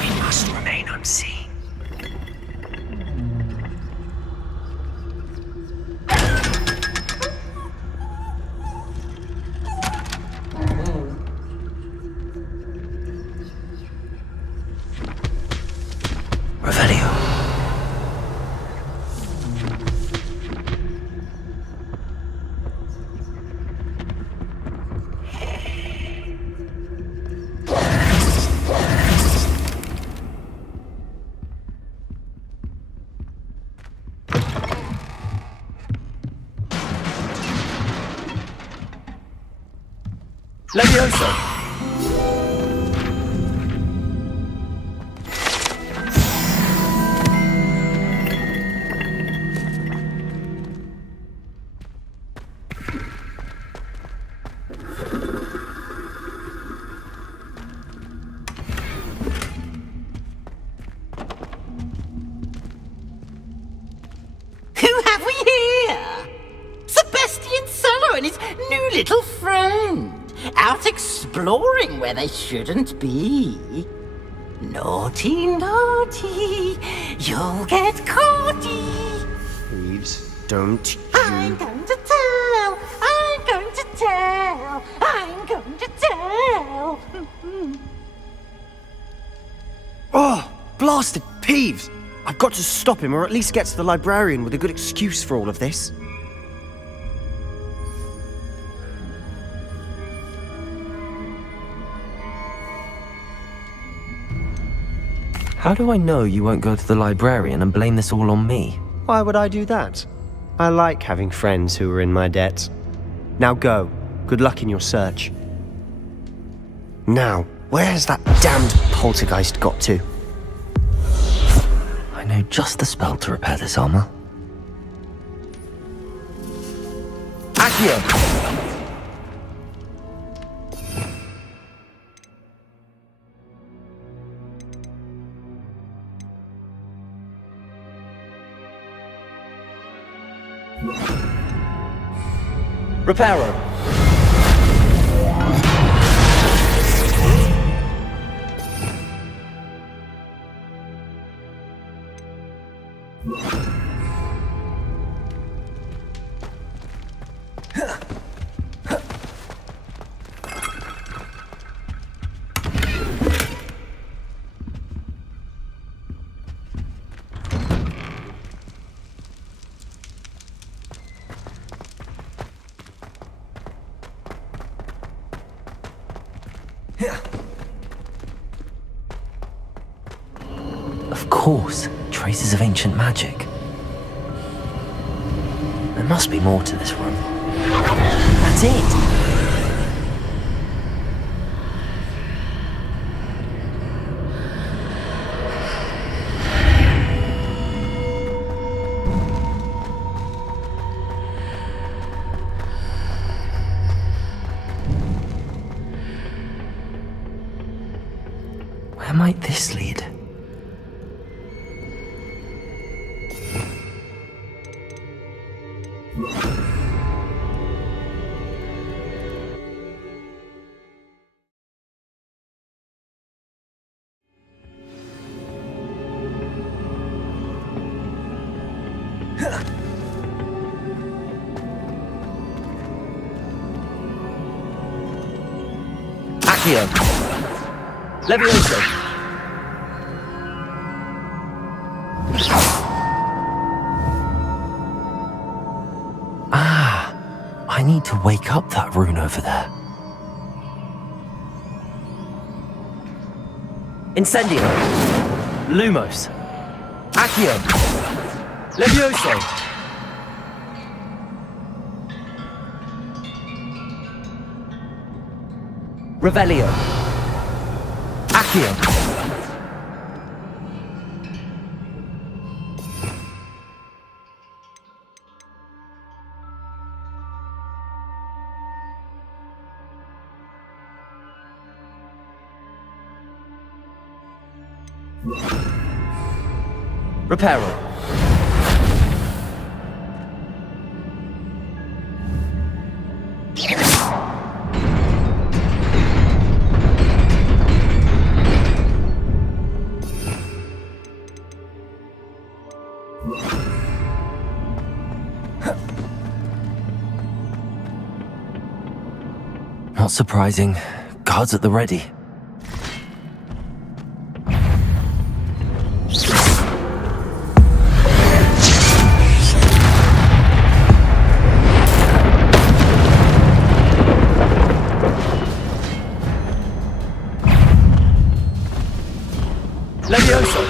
We must remain unseen. Revelio. Levioso. Who have we here? Sebastian Solo and his new little friend. Out exploring where they shouldn't be. Naughty, naughty, you'll get caughty. Please, don't you... I'm going to tell, I'm going to tell, I'm going to tell. Oh, blasted Peeves! I've got to stop him, or at least get to the librarian with a good excuse for all of this. How do I know you won't go to the librarian and blame this all on me? Why would I do that? I like having friends who are in my debt. Now go. Good luck in your search. Now, where's that damned poltergeist got to? I know just the spell to repair this armor. Accio. Reparo. Of course, traces of ancient magic. There must be more to this room. That's it! this lead? Accio. Levioso. I need to wake up that rune over there. Incendio. Lumos. Accio. Levioso. Revelio. Accio. Reparo. Not surprising. Guards at the ready. Levioso.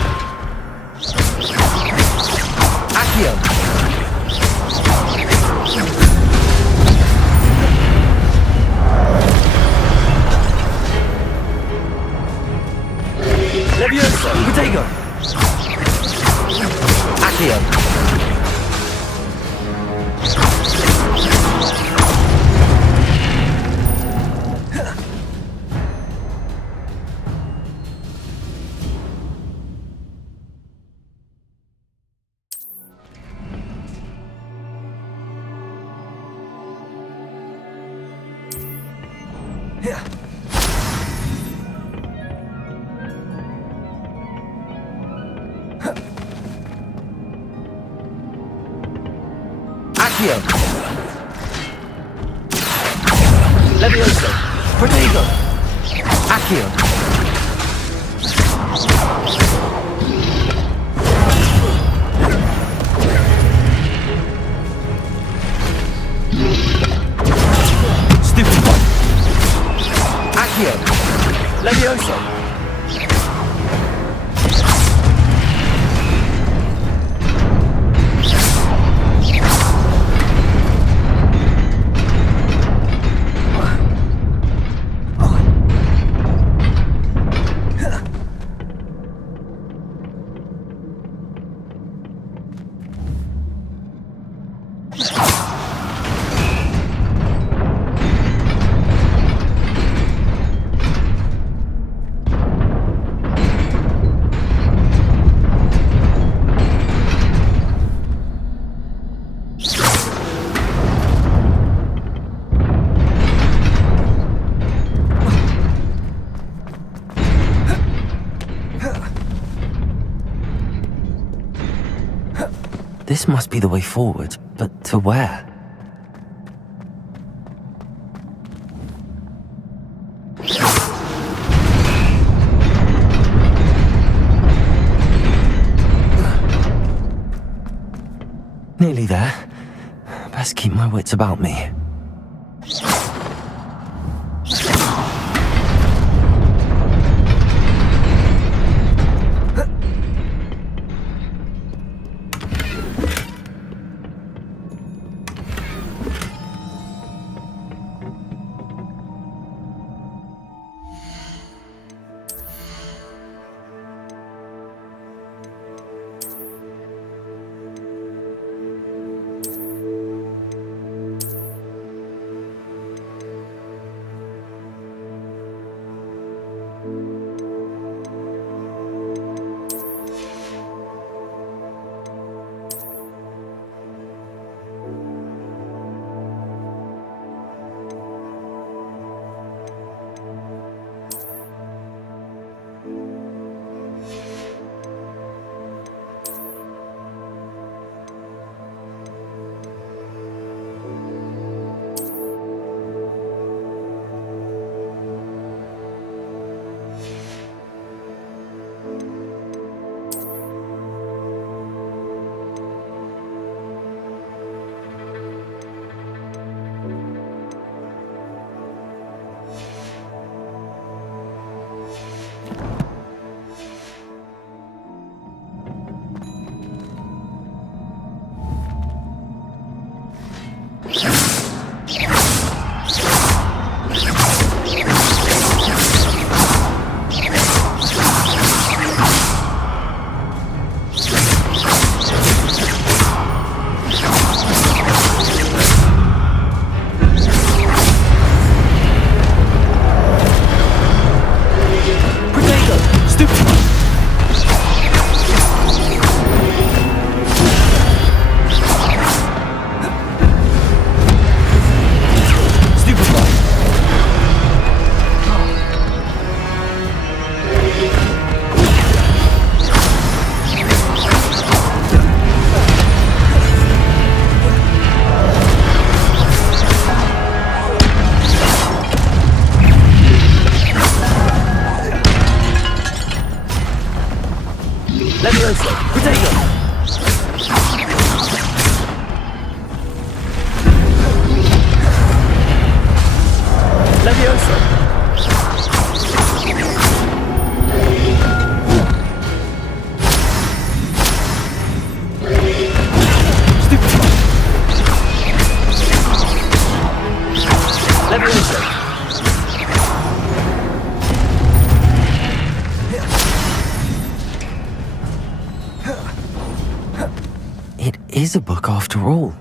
Accio. Levioso. Protego. Accio. Accio. Levioso. Protego. Accio. Stupid one. Accio. Levioso. This must be the way forward, but to where? Nearly there. Best keep my wits about me. Levioso! Protego! Levioso! Stupefy! Levioso! It is a book after all.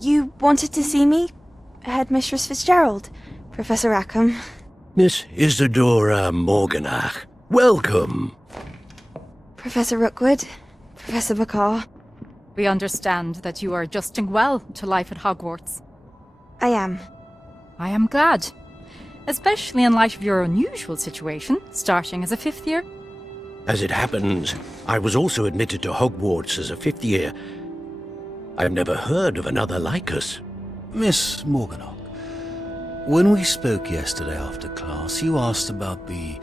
You wanted to see me? Headmistress Fitzgerald? Professor Rackham? Miss Isadora Morganach, welcome. Professor Rookwood? Professor Bakar? We understand that you are adjusting well to life at Hogwarts. I am. I am glad. Especially in light of your unusual situation, starting as a 5th year. As it happens, I was also admitted to Hogwarts as a 5th year. I've never heard of another like us. Miss Morganach, when we spoke yesterday after class, you asked about the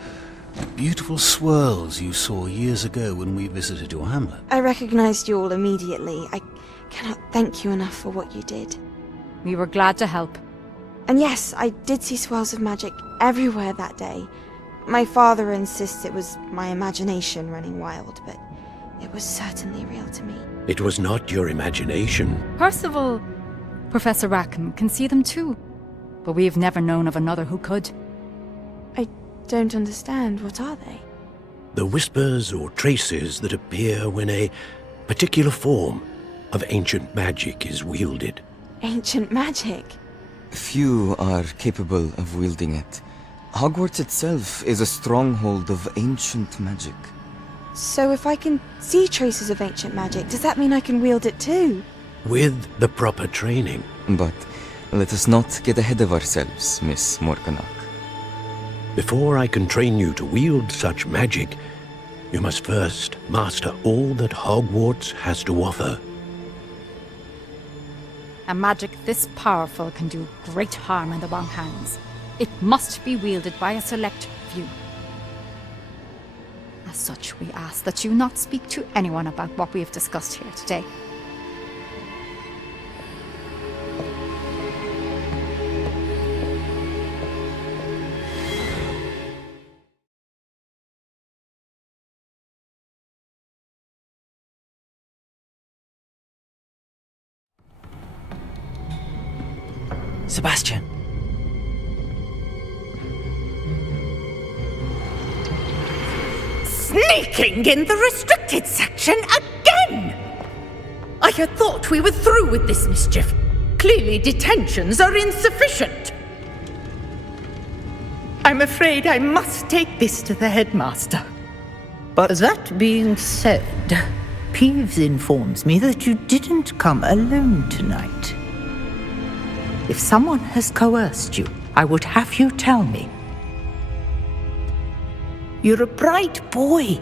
beautiful swirls you saw years ago when we visited your hamlet. I recognized you all immediately. I cannot thank you enough for what you did. We were glad to help. And yes, I did see swirls of magic everywhere that day. My father insists it was my imagination running wild, but it was certainly real to me. It was not your imagination. Percival, Professor Rackham can see them too. But we've never known of another who could. I don't understand. What are they? The whispers or traces that appear when a particular form of ancient magic is wielded. Ancient magic? Few are capable of wielding it. Hogwarts itself is a stronghold of ancient magic. So if I can see traces of ancient magic, does that mean I can wield it too? With the proper training. But let us not get ahead of ourselves, Miss Morganach. Before I can train you to wield such magic, you must first master all that Hogwarts has to offer. A magic this powerful can do great harm in the wrong hands. It must be wielded by a select few. As such, we ask that you not speak to anyone about what we have discussed here today. Sebastian. Sneaking in the restricted section again! I had thought we were through with this mischief. Clearly detentions are insufficient. I'm afraid I must take this to the headmaster. But that being said, Peeves informs me that you didn't come alone tonight. If someone has coerced you, I would have you tell me. You're a bright boy.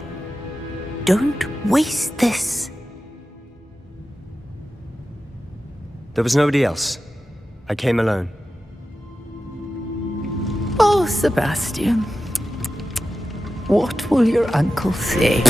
Don't waste this. There was nobody else. I came alone. Oh, Sebastian. What will your uncle say?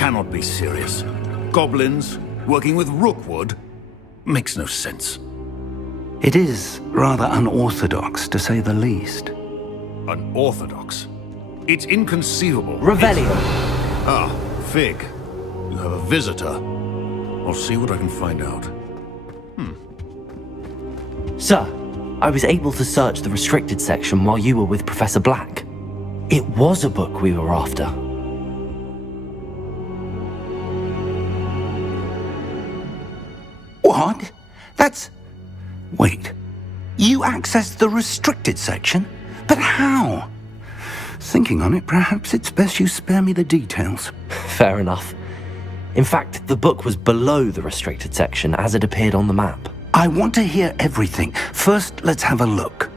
cannot be serious. Goblins working with Rookwood makes no sense. It is rather unorthodox, to say the least. Unorthodox? It's inconceivable. Revelio. Ah, Fig. You have a visitor. I'll see what I can find out. Sir, I was able to search the restricted section while you were with Professor Black. It was a book we were after. What? That's... Wait. You accessed the restricted section? But how? Thinking on it, perhaps it's best you spare me the details. Fair enough. In fact, the book was below the restricted section as it appeared on the map. I want to hear everything. First, let's have a look.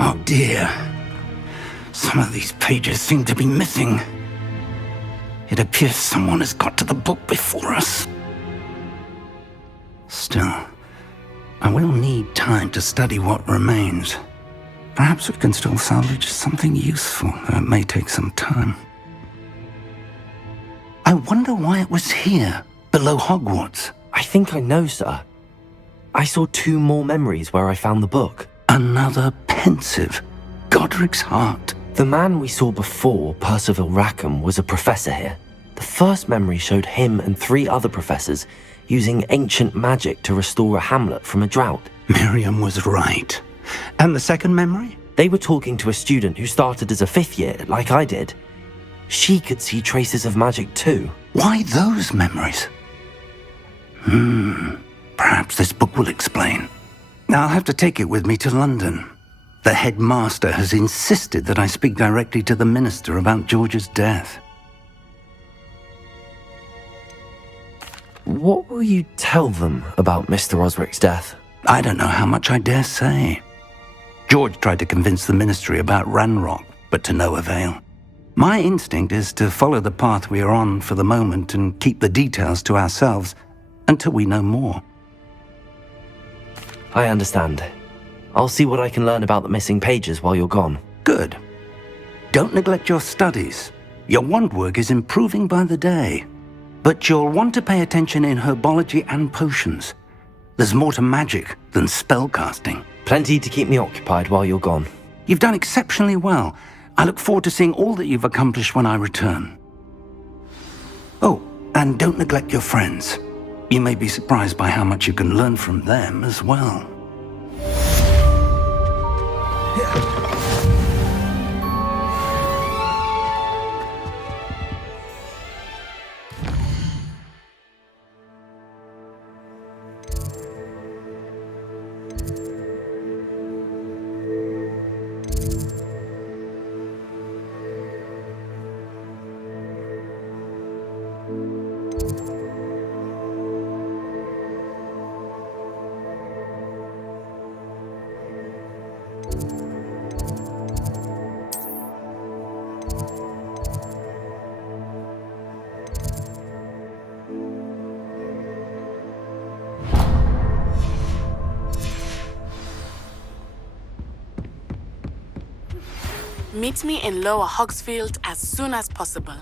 Oh dear. Some of these pages seem to be missing. It appears someone has got to the book before us. Still, I will need time to study what remains. Perhaps we can still salvage something useful, though it may take some time. I wonder why it was here, below Hogwarts. I think I know, sir. I saw 2 more memories where I found the book. Another pensive. Godric's heart. The man we saw before, Percival Rackham, was a professor here. The first memory showed him and 3 other professors using ancient magic to restore a hamlet from a drought. Miriam was right. And the second memory? They were talking to a student who started as a 5th year, like I did. She could see traces of magic too. Why those memories? Perhaps this book will explain. I'll have to take it with me to London. The headmaster has insisted that I speak directly to the minister about George's death. What will you tell them about Mr. Osric's death? I don't know how much I dare say. George tried to convince the ministry about Ranrock, but to no avail. My instinct is to follow the path we are on for the moment and keep the details to ourselves until we know more. I understand. I'll see what I can learn about the missing pages while you're gone. Good. Don't neglect your studies. Your wand work is improving by the day. But you'll want to pay attention in herbology and potions. There's more to magic than spellcasting. Plenty to keep me occupied while you're gone. You've done exceptionally well. I look forward to seeing all that you've accomplished when I return. Oh, and don't neglect your friends. You may be surprised by how much you can learn from them as well. Meet me in Lower Hogsfield as soon as possible.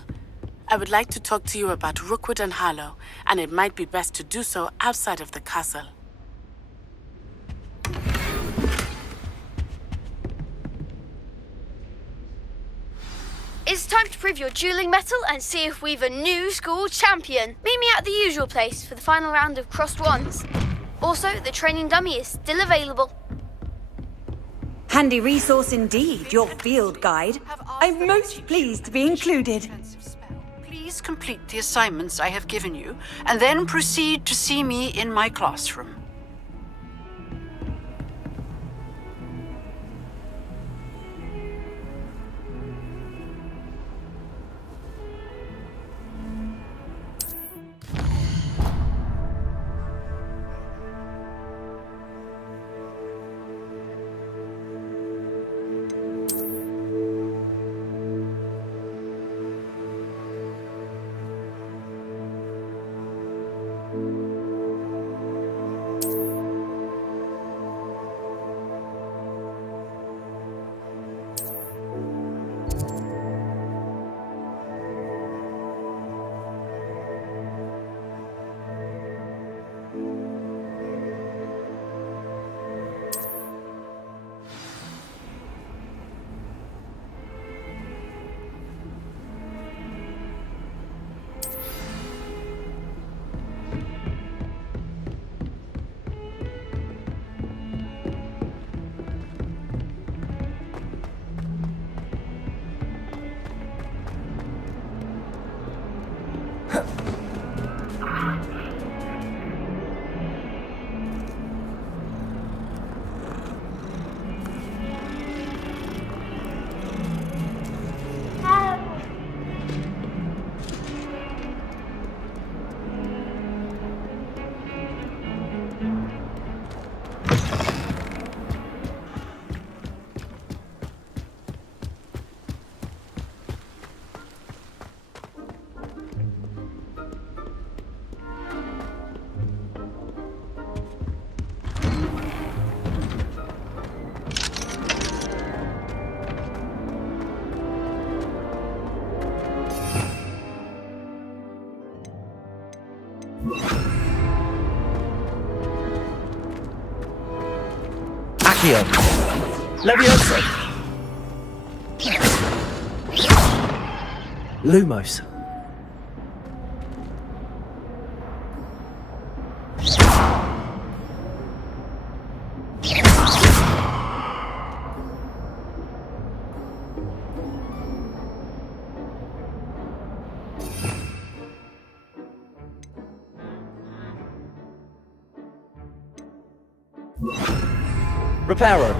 I would like to talk to you about Rookwood and Harlow, and it might be best to do so outside of the castle. It's time to prove your dueling mettle and see if we've a new school champion. Meet me at the usual place for the final round of crossed wands. Also, the training dummy is still available. Handy resource indeed, your field guide. I'm most pleased to be included. Please complete the assignments I have given you, and then proceed to see me in my classroom. Accio. Levioso. Lumos. Reparo.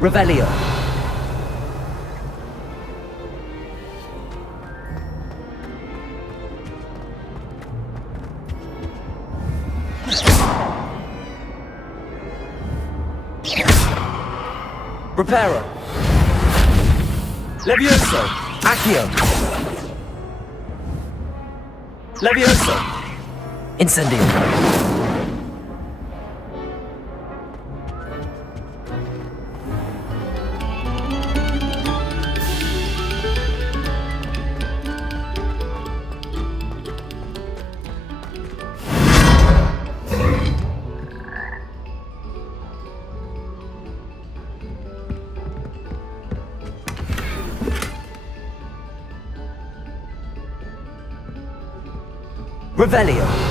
Revelio. Reparo. Levioso. Accio. Levioso. Incendio. Revelio.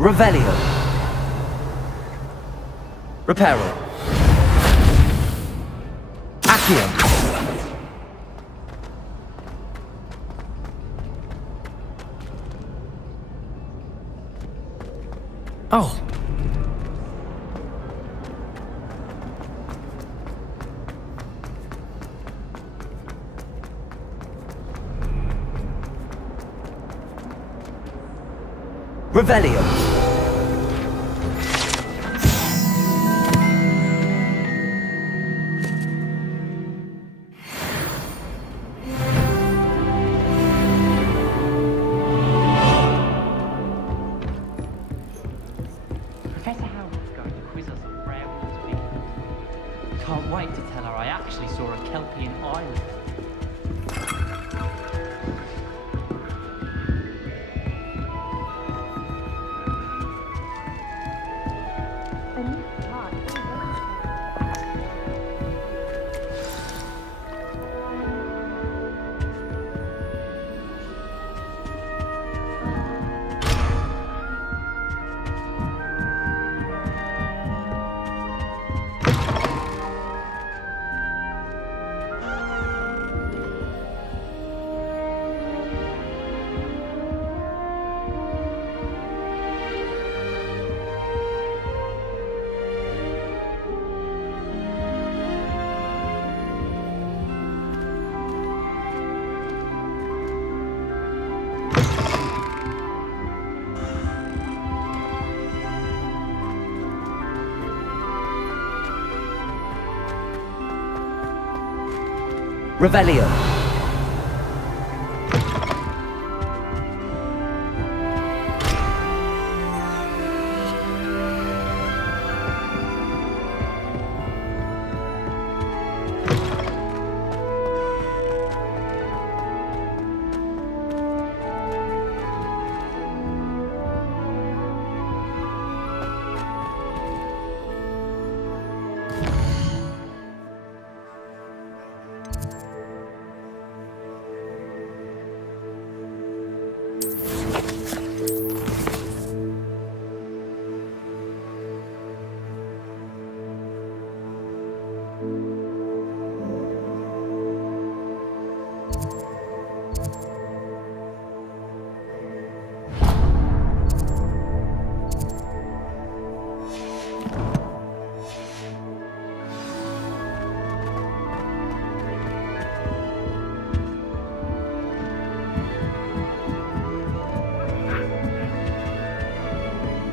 Revelio. Reparo. Accio. Oh. Revelio. Professor Howard's going to quiz us on werewolves of England. Can't wait to tell her I actually saw a Kelpian island. Revelio.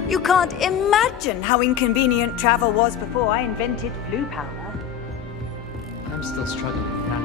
You can't imagine how inconvenient travel was before I invented flu powder. I'm still struggling with how